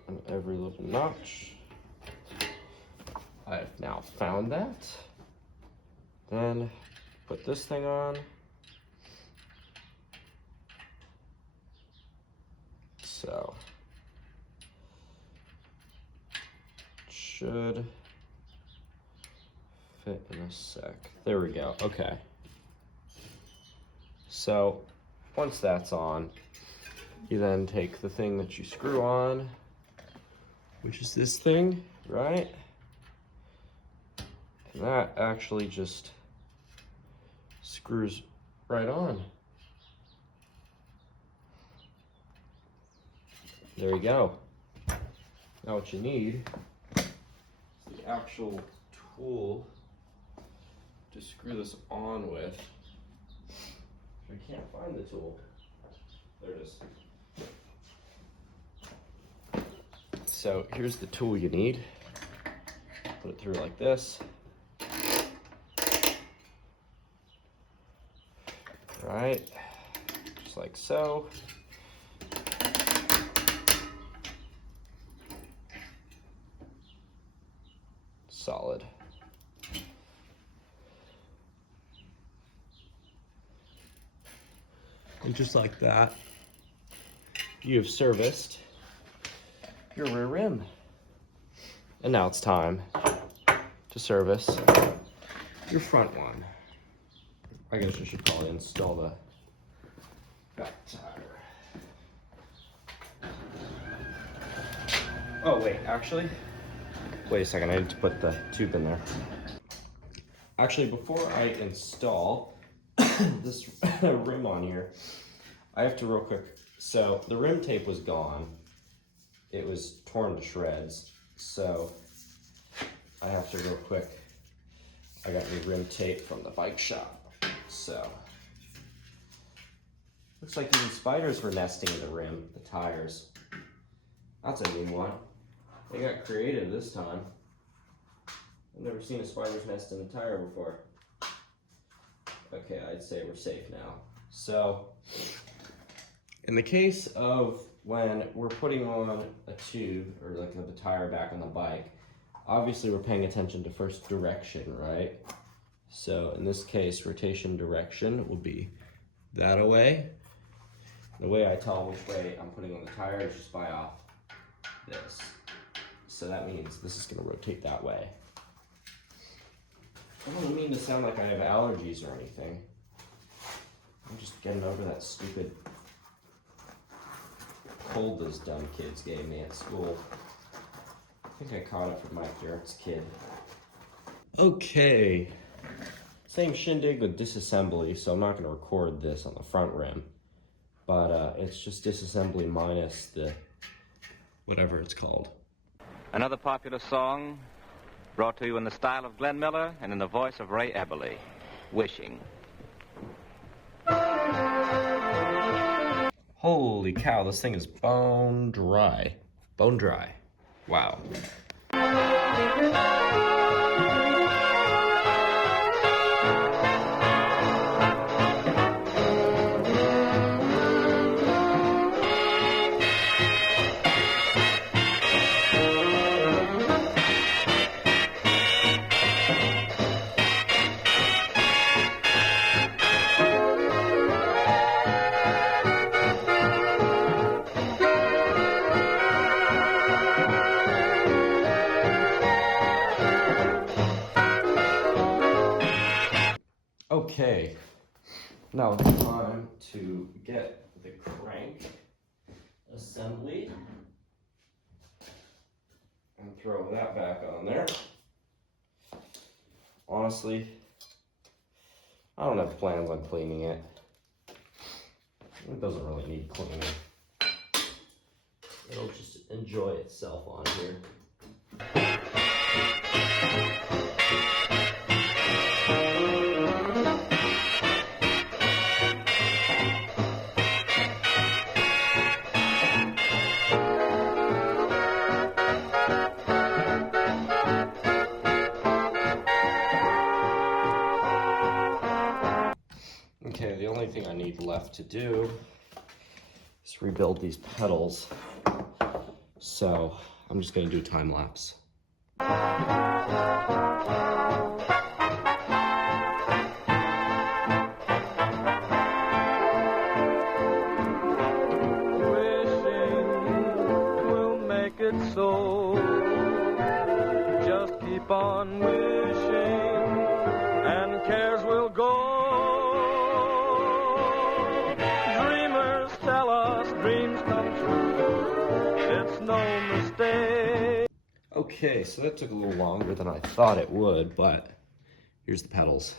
and every little notch. I've now found that. Then put this thing on. So, should fit in a sec. There we go, okay. So, once that's on, you then take the thing that you screw on, which is this thing, right? And that actually just screws right on. There you go. Now what you need is the actual tool to screw this on with. I can't find the tool. There it is. So here's the tool you need. Put it through like this. Right, just like so. Solid. And just like that, you have serviced your rear rim. And now it's time to service your front one. I guess I should probably install the back tire. Oh wait, actually, wait a second, I need to put the tube in there. Actually, before I install this rim on here, I have to real quick, so the rim tape was gone. It was torn to shreds, so I have to real quick, I got new rim tape from the bike shop. So, looks like even spiders were nesting in the rim, the tires. That's a new one. They got creative this time. I've never seen a spider's nest in a tire before. Okay, I'd say we're safe now. So, in the case of when we're putting on a tube or like the tire back on the bike, obviously we're paying attention to first direction, right? So in this case, rotation direction will be that away. The way I tell which way I'm putting on the tire is just by off this. So that means this is gonna rotate that way. I don't mean to sound like I have allergies or anything. I'm just getting over that stupid cold those dumb kids gave me at school. I think I caught it from Mike Garrett's kid. Okay. Same shindig with disassembly, so I'm not going to record this on the front rim, but it's just disassembly minus the whatever it's called. Another popular song brought to you in the style of Glenn Miller and in the voice of Ray Eberly, Wishing. Holy cow, this thing is bone dry. Bone dry. Wow. Okay, now it's time to get the crank assembly and throw that back on there. Honestly, I don't have plans on cleaning it. It doesn't really need cleaning. It'll just enjoy itself on here. Okay, the only thing I need left to do is rebuild these pedals. So I'm just gonna do a time lapse. Wishing will make it so. Just keep on wishing and cares will go. Dreamers tell us dreams come true. It's no mistake. Okay, so that took a little longer than I thought it would, but here's the pedals.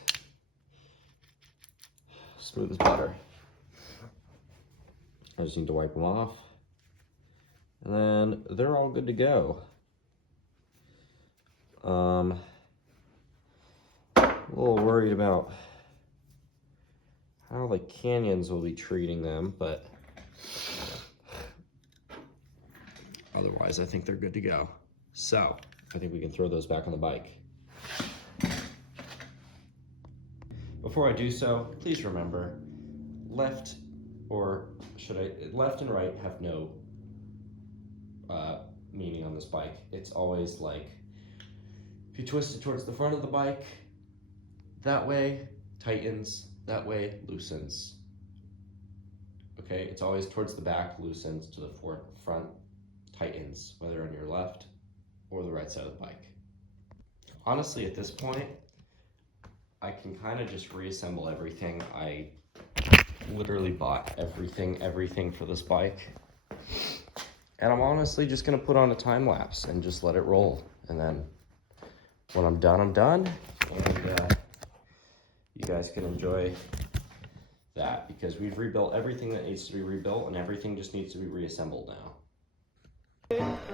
Smooth as butter. I just need to wipe them off. And then they're all good to go. A little worried about how the Canyons will be treating them, but otherwise I think they're good to go. So I think we can throw those back on the bike. Before I do so, please remember, left or should I, left and right have no meaning on this bike. It's always like, if you twist it towards the front of the bike, that way tightens, that way loosens. Okay, it's always towards the back, loosens, to the front, tightens, whether on your left or the right side of the bike. Honestly, at this point, I can kind of just reassemble everything. I literally bought everything for this bike. And I'm honestly just gonna put on a time lapse and just let it roll. And then when I'm done, I'm done. And you guys can enjoy that, because we've rebuilt everything that needs to be rebuilt and everything just needs to be reassembled now.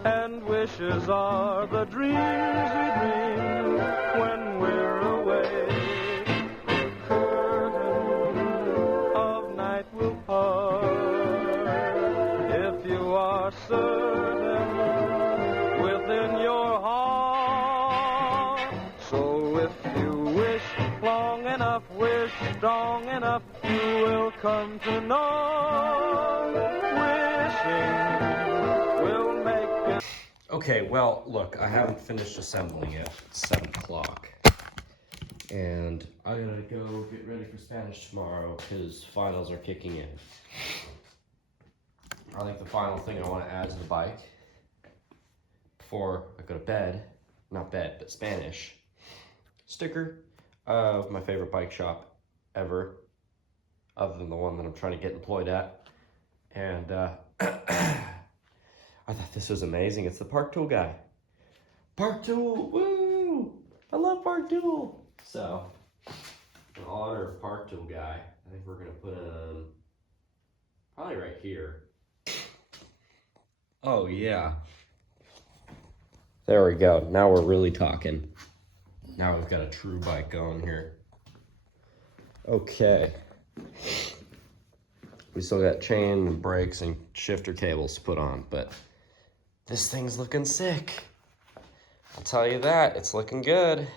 And wishes are the dreams we dream when we're away. The curtain of night will part if you are certain within your heart. So if you wish long enough, wish strong enough, you will come to know. Wishing will make it. Okay, well, look, I haven't finished assembling yet. It's 7 o'clock. And I gotta go get ready for Spanish tomorrow because finals are kicking in. I think the final thing I want to add to the bike before I go to bed, not bed, but Spanish, sticker of my favorite bike shop ever, other than the one that I'm trying to get employed at. And I thought this was amazing. It's the Park Tool guy. Park Tool, woo! I love Park Tool. So, in honor of Park Tool guy, I think we're gonna put him probably right here. Oh yeah. There we go. Now we're really talking. Now we've got a true bike going here. Okay. We still got chain and brakes and shifter cables to put on, but this thing's looking sick. I'll tell you that, it's looking good.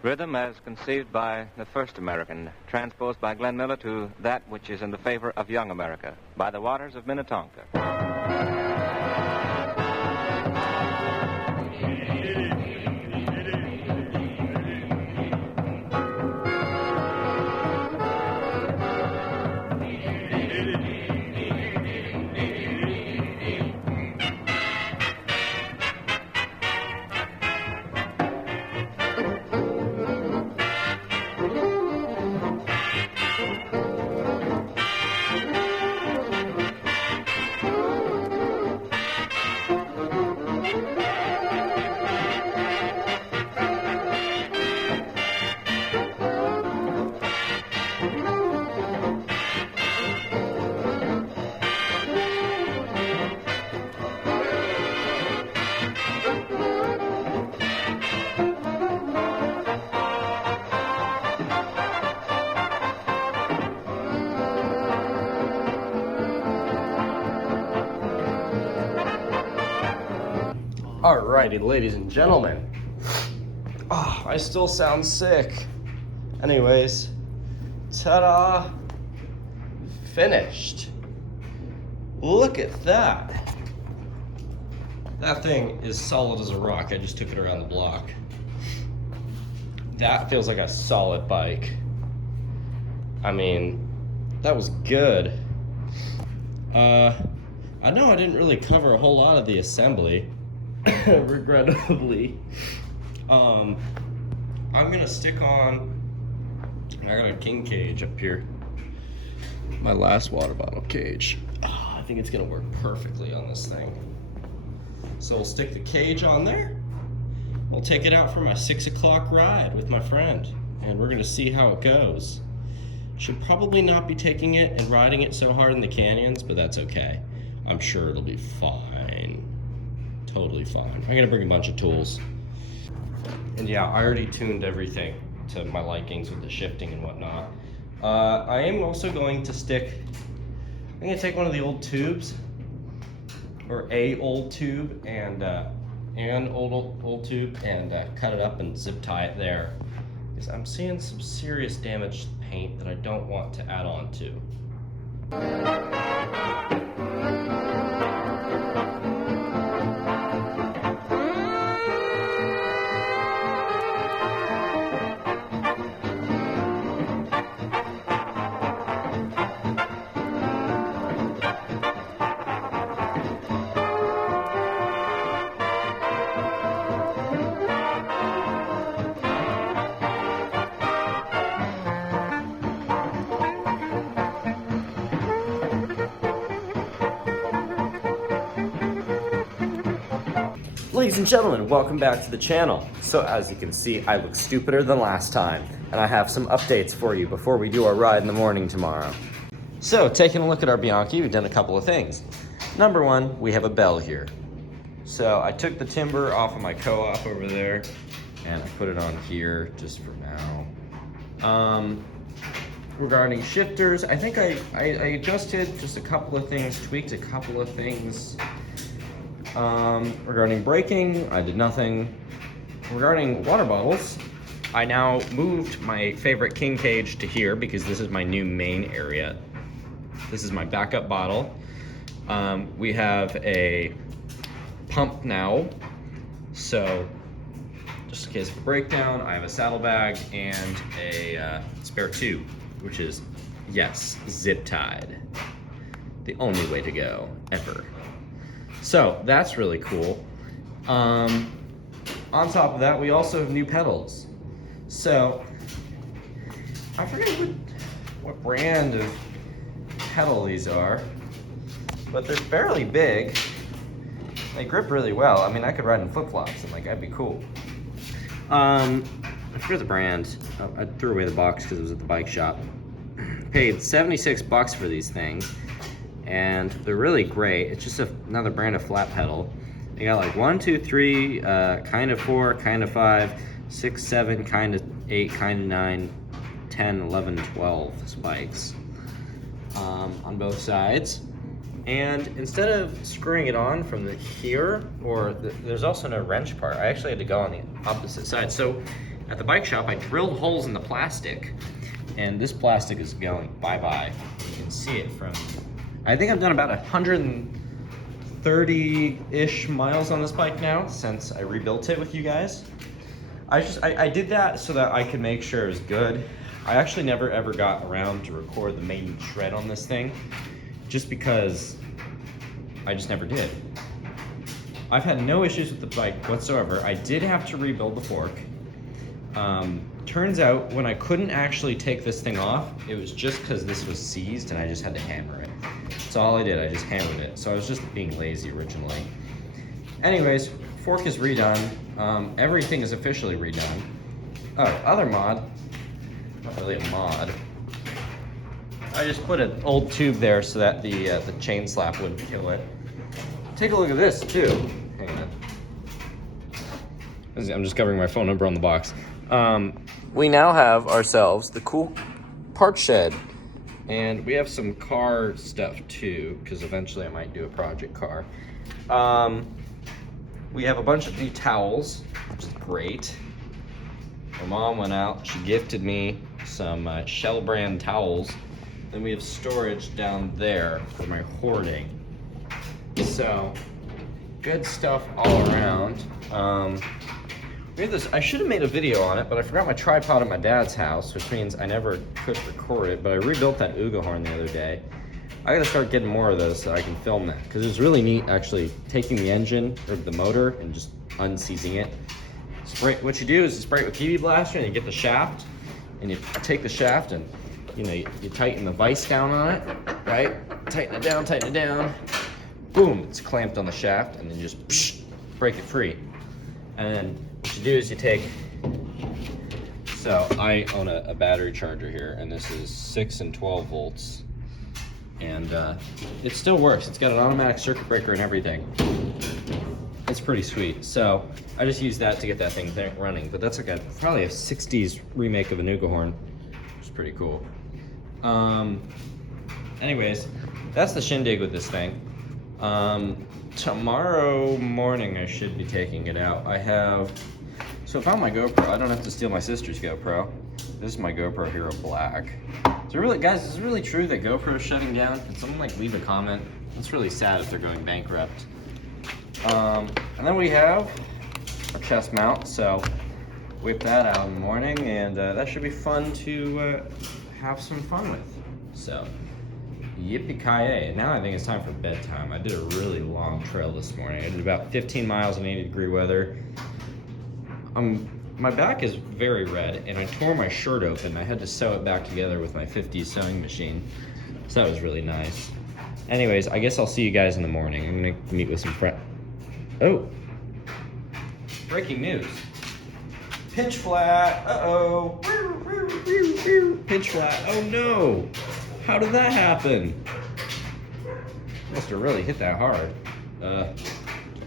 Rhythm as conceived by the first American, transposed by Glenn Miller to that which is in the favor of young America, by the waters of Minnetonka. Alrighty, ladies and gentlemen. Oh, I still sound sick. Anyways, ta-da! Finished. Look at that. That thing is solid as a rock. I just took it around the block. That feels like a solid bike. I mean, that was good. I know I didn't really cover a whole lot of the assembly. Regrettably. I'm gonna stick on, I got a king cage up here, my last water bottle cage. I think it's gonna work perfectly on this thing. So we'll stick the cage on there, I'll take it out for my 6 o'clock ride with my friend, and we're gonna see how it goes. Should probably not be taking it and riding it so hard in the canyons, but that's okay. I'm sure it'll be fine. Totally fine. I'm gonna bring a bunch of tools. And yeah, I already tuned everything to my likings with the shifting and whatnot. I am also going to I'm gonna take one of the old tubes, or a old tube, and an old tube, and cut it up and zip tie it there. Because I'm seeing some serious damaged paint that I don't want to add on to. Ladies and gentlemen, welcome back to the channel. So as you can see, I look stupider than last time, and I have some updates for you before we do our ride in the morning tomorrow. So taking a look at our Bianchi, we've done a couple of things. Number one, we have a bell here. So I took the timber off of my co-op over there, and I put it on here just for now. Regarding shifters, I think I adjusted just a couple of things, tweaked a couple of things. Regarding braking, I did nothing. Regarding water bottles, I now moved my favorite king cage to here because this is my new main area. This is my backup bottle. We have a pump now, so just in case of a breakdown, I have a saddlebag and a spare tube, which is, yes, zip tied. The only way to go, ever. So that's really cool. On top of that, we also have new pedals. So I forget what brand of pedal these are, but they're fairly big. They grip really well. I mean, I could ride in flip-flops and like that'd be cool. I forget the brand. Oh, I threw away the box because it was at the bike shop. Paid $76 for these things. And they're really great. It's just another brand of flat pedal. They got like 1, 2, 3, kind of 4, kind of 5, 6, 7, kind of 8, kind of 9, 10, 11, 12 spikes on both sides. And instead of screwing it on from here, there's also no wrench part. I actually had to go on the opposite side. So at the bike shop, I drilled holes in the plastic, and this plastic is going bye-bye. You can see it from, I think I've done about 130-ish miles on this bike now since I rebuilt it with you guys. I did that so that I could make sure it was good. I actually never ever got around to record the main shred on this thing just because I just never did. I've had no issues with the bike whatsoever. I did have to rebuild the fork. Turns out when I couldn't actually take this thing off, it was just because this was seized and I just had to hammer it. That's all I did, I just hammered it. So I was just being lazy originally. Anyways, fork is redone. Everything is officially redone. Oh, other mod, not really a mod. I just put an old tube there so that the chain slap wouldn't kill it. Take a look at this too. Hang on. I'm just covering my phone number on the box. We now have ourselves the cool parts shed. And we have some car stuff too, because eventually I might do a project car. We have a bunch of new towels, which is great. My mom went out, she gifted me some Shell brand towels. Then we have storage down there for my hoarding. So, good stuff all around. We have this, I should have made a video on it, but I forgot my tripod at my dad's house, which means I never could record it, but I rebuilt that Uga horn the other day. I gotta start getting more of those so I can film that, because it's really neat actually taking the engine, or the motor, and just unseizing it. What you do is you spray it with PB Blaster, and you get the shaft, and you take the shaft, and you tighten the vise down on it, right? Tighten it down. Boom, it's clamped on the shaft, and then just break it free. And then What you do is you take, so I own a battery charger here, and this is 6 and 12 volts. And it still works. It's got an automatic circuit breaker and everything. It's pretty sweet. So I just use that to get that thing running. But that's like probably a 60s remake of a Nuka horn, which is pretty cool. Anyways, that's the shindig with this thing. Tomorrow morning I should be taking it out. So I found my GoPro. I don't have to steal my sister's GoPro. This is my GoPro Hero Black. So really, guys, is it really true that GoPro is shutting down? Can someone like leave a comment? It's really sad if they're going bankrupt. And then we have a chest mount, so whip that out in the morning, and that should be fun to have some fun with. So, yippee-ki-yay. Now I think it's time for bedtime. I did a really long trail this morning. I did about 15 miles in 80-degree weather. My back is very red, and I tore my shirt open. I had to sew it back together with my 50s sewing machine, so that was really nice. Anyways, I guess I'll see you guys in the morning. I'm gonna meet with some friends. Oh, breaking news. Pinch flat, uh-oh. Pinch flat, oh no. How did that happen? Must have really hit that hard. Do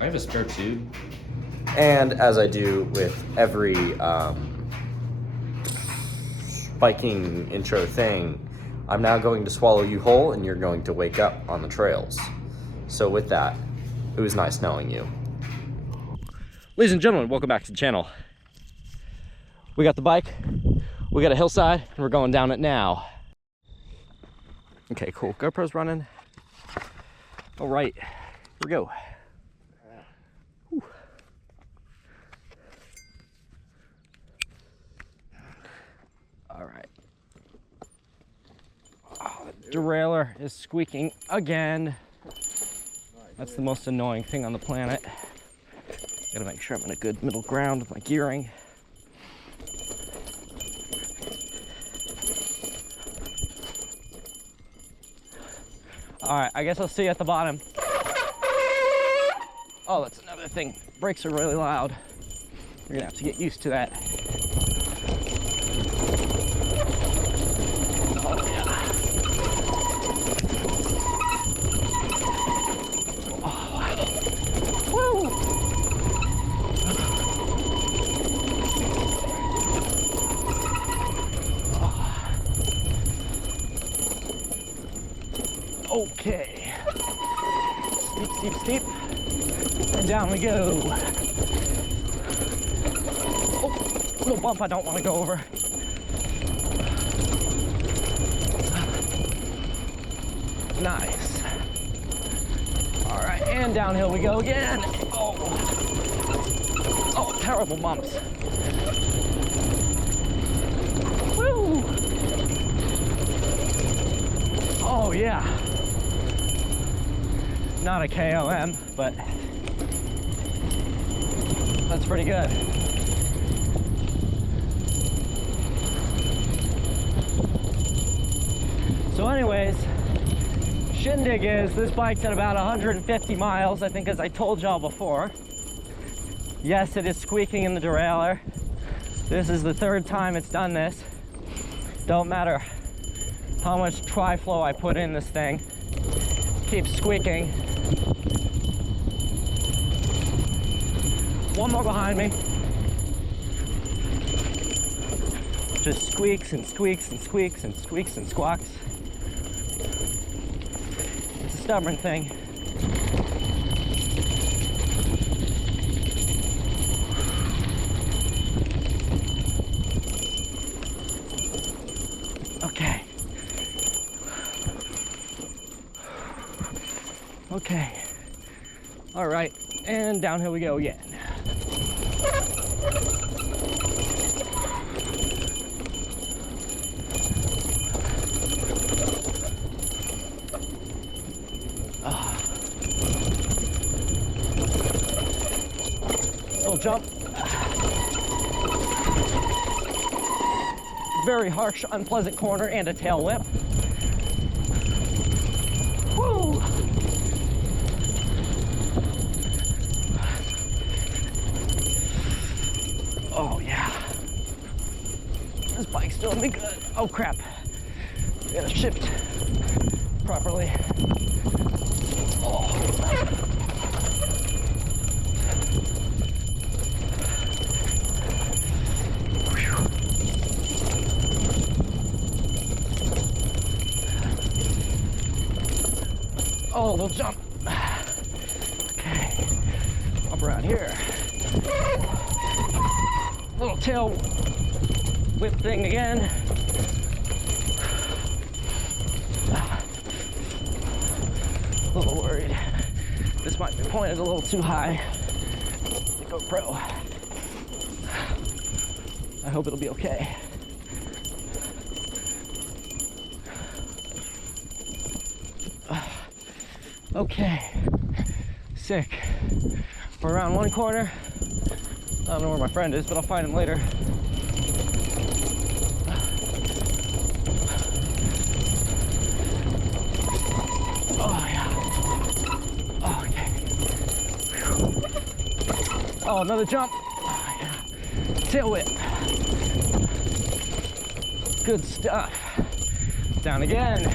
I have a spare tube? And as I do with every biking intro thing, I'm now going to swallow you whole, and you're going to wake up on the trails. So with that, it was nice knowing you. Ladies and gentlemen, welcome back to the channel. We got the bike, we got a hillside, and we're going down it now. Okay, cool. GoPro's running. All right, here we go. Whew. All right. Oh, the derailleur is squeaking again. That's the most annoying thing on the planet. Gotta make sure I'm in a good middle ground with my gearing. All right, I guess I'll see you at the bottom. Oh, that's another thing. Brakes are really loud. You're gonna have to get used to that. Oh, yeah. Oh, wow. Woo! Okay. Steep, steep, steep. And down we go. Oh, little bump I don't want to go over. Nice. All right, and downhill we go again. Oh, oh, terrible bumps. Woo! Oh yeah. Not a KOM, but that's pretty good. So anyways, shindig is this bike's at about 150 miles, I think, as I told y'all before. Yes, it is squeaking in the derailleur. This is the third time it's done this. Don't matter how much tri-flow I put in this thing, keeps squeaking. One more behind me. Just squeaks and squeaks and squeaks and squeaks and squawks. It's a stubborn thing. Okay. Okay. All right, and downhill we go again. Little jump. Very harsh, unpleasant corner and a tail whip. Woo! This bike's doing me good. Oh crap. I gotta shift properly. Oh. Oh, little jump. Okay. Up around here. Little tail whip thing again. A little worried. This might be pointed a little too high. The GoPro. I hope it'll be okay. Okay. Sick. We're around one corner. I don't know where my friend is, but I'll find him later. Oh, yeah. Oh, okay. Oh, another jump. Oh, yeah. Tail whip. Good stuff. Down again.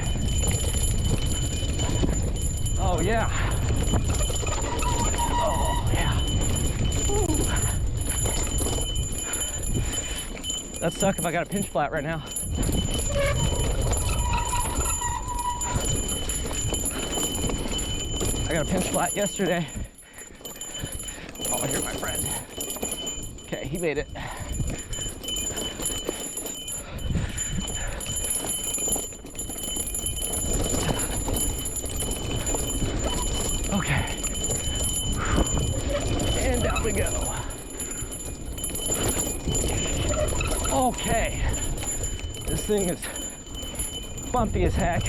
Oh, yeah. Oh, yeah. Woo. That'd suck if I got a pinch flat right now. I got a pinch flat yesterday. Oh, here's my friend. Okay, he made it. Okay. And down we go. Okay. This thing is bumpy as heck.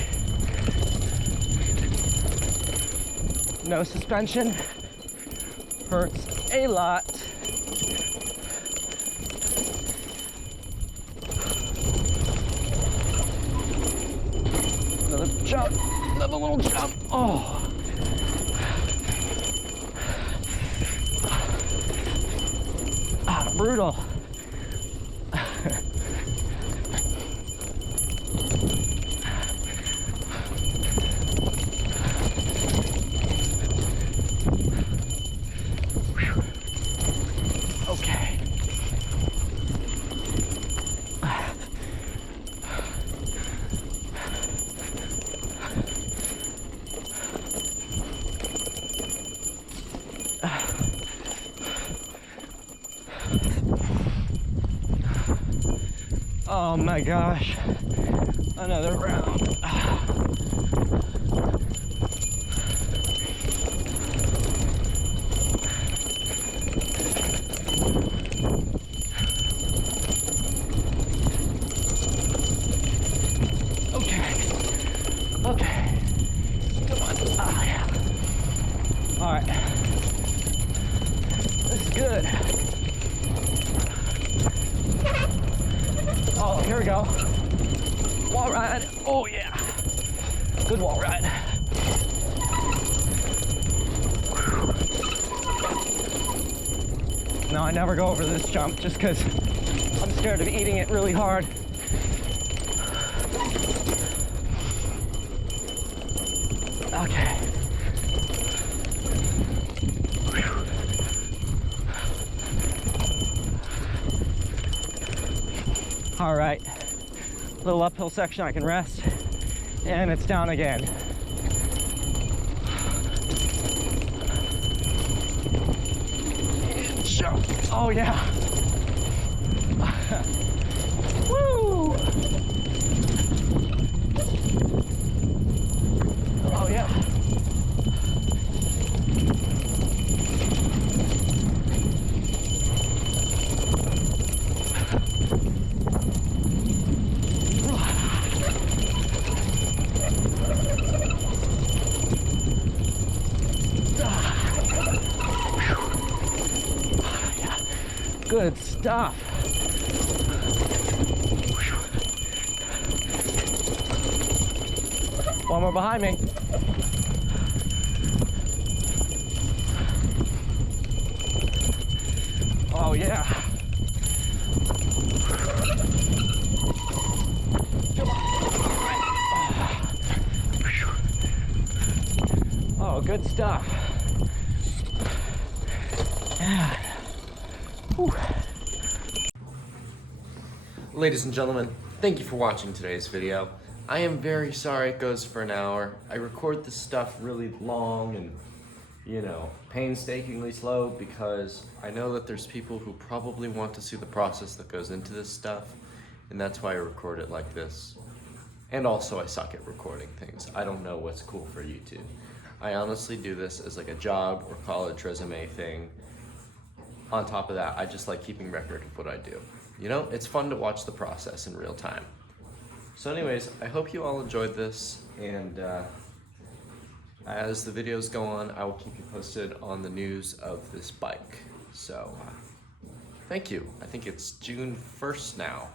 No suspension. Hurts a lot. Another jump. Another little jump. Oh. Brutal. Okay. Oh my gosh, another round. Okay, okay, come on, yeah. All right, this is good. Oh, here we go. Wall ride. Oh, yeah. Good wall ride. No, I never go over this jump just because I'm scared of eating it really hard. Okay. All right, little uphill section I can rest, and it's down again. And jump. Oh yeah. Woo! Oh yeah. Good stuff. One more behind me. Oh yeah. Good stuff. Yeah. Whew. Ladies and gentlemen, thank you for watching today's video. I am very sorry it goes for an hour. I record this stuff really long and, you know, painstakingly slow because I know that there's people who probably want to see the process that goes into this stuff, and that's why I record it like this. And also I suck at recording things. I don't know what's cool for YouTube. I honestly do this as like a job or college resume thing. On top of that, I just like keeping record of what I do. You know, it's fun to watch the process in real time. So anyways, I hope you all enjoyed this, and as the videos go on, I will keep you posted on the news of this bike. So, thank you. I think it's June 1st now.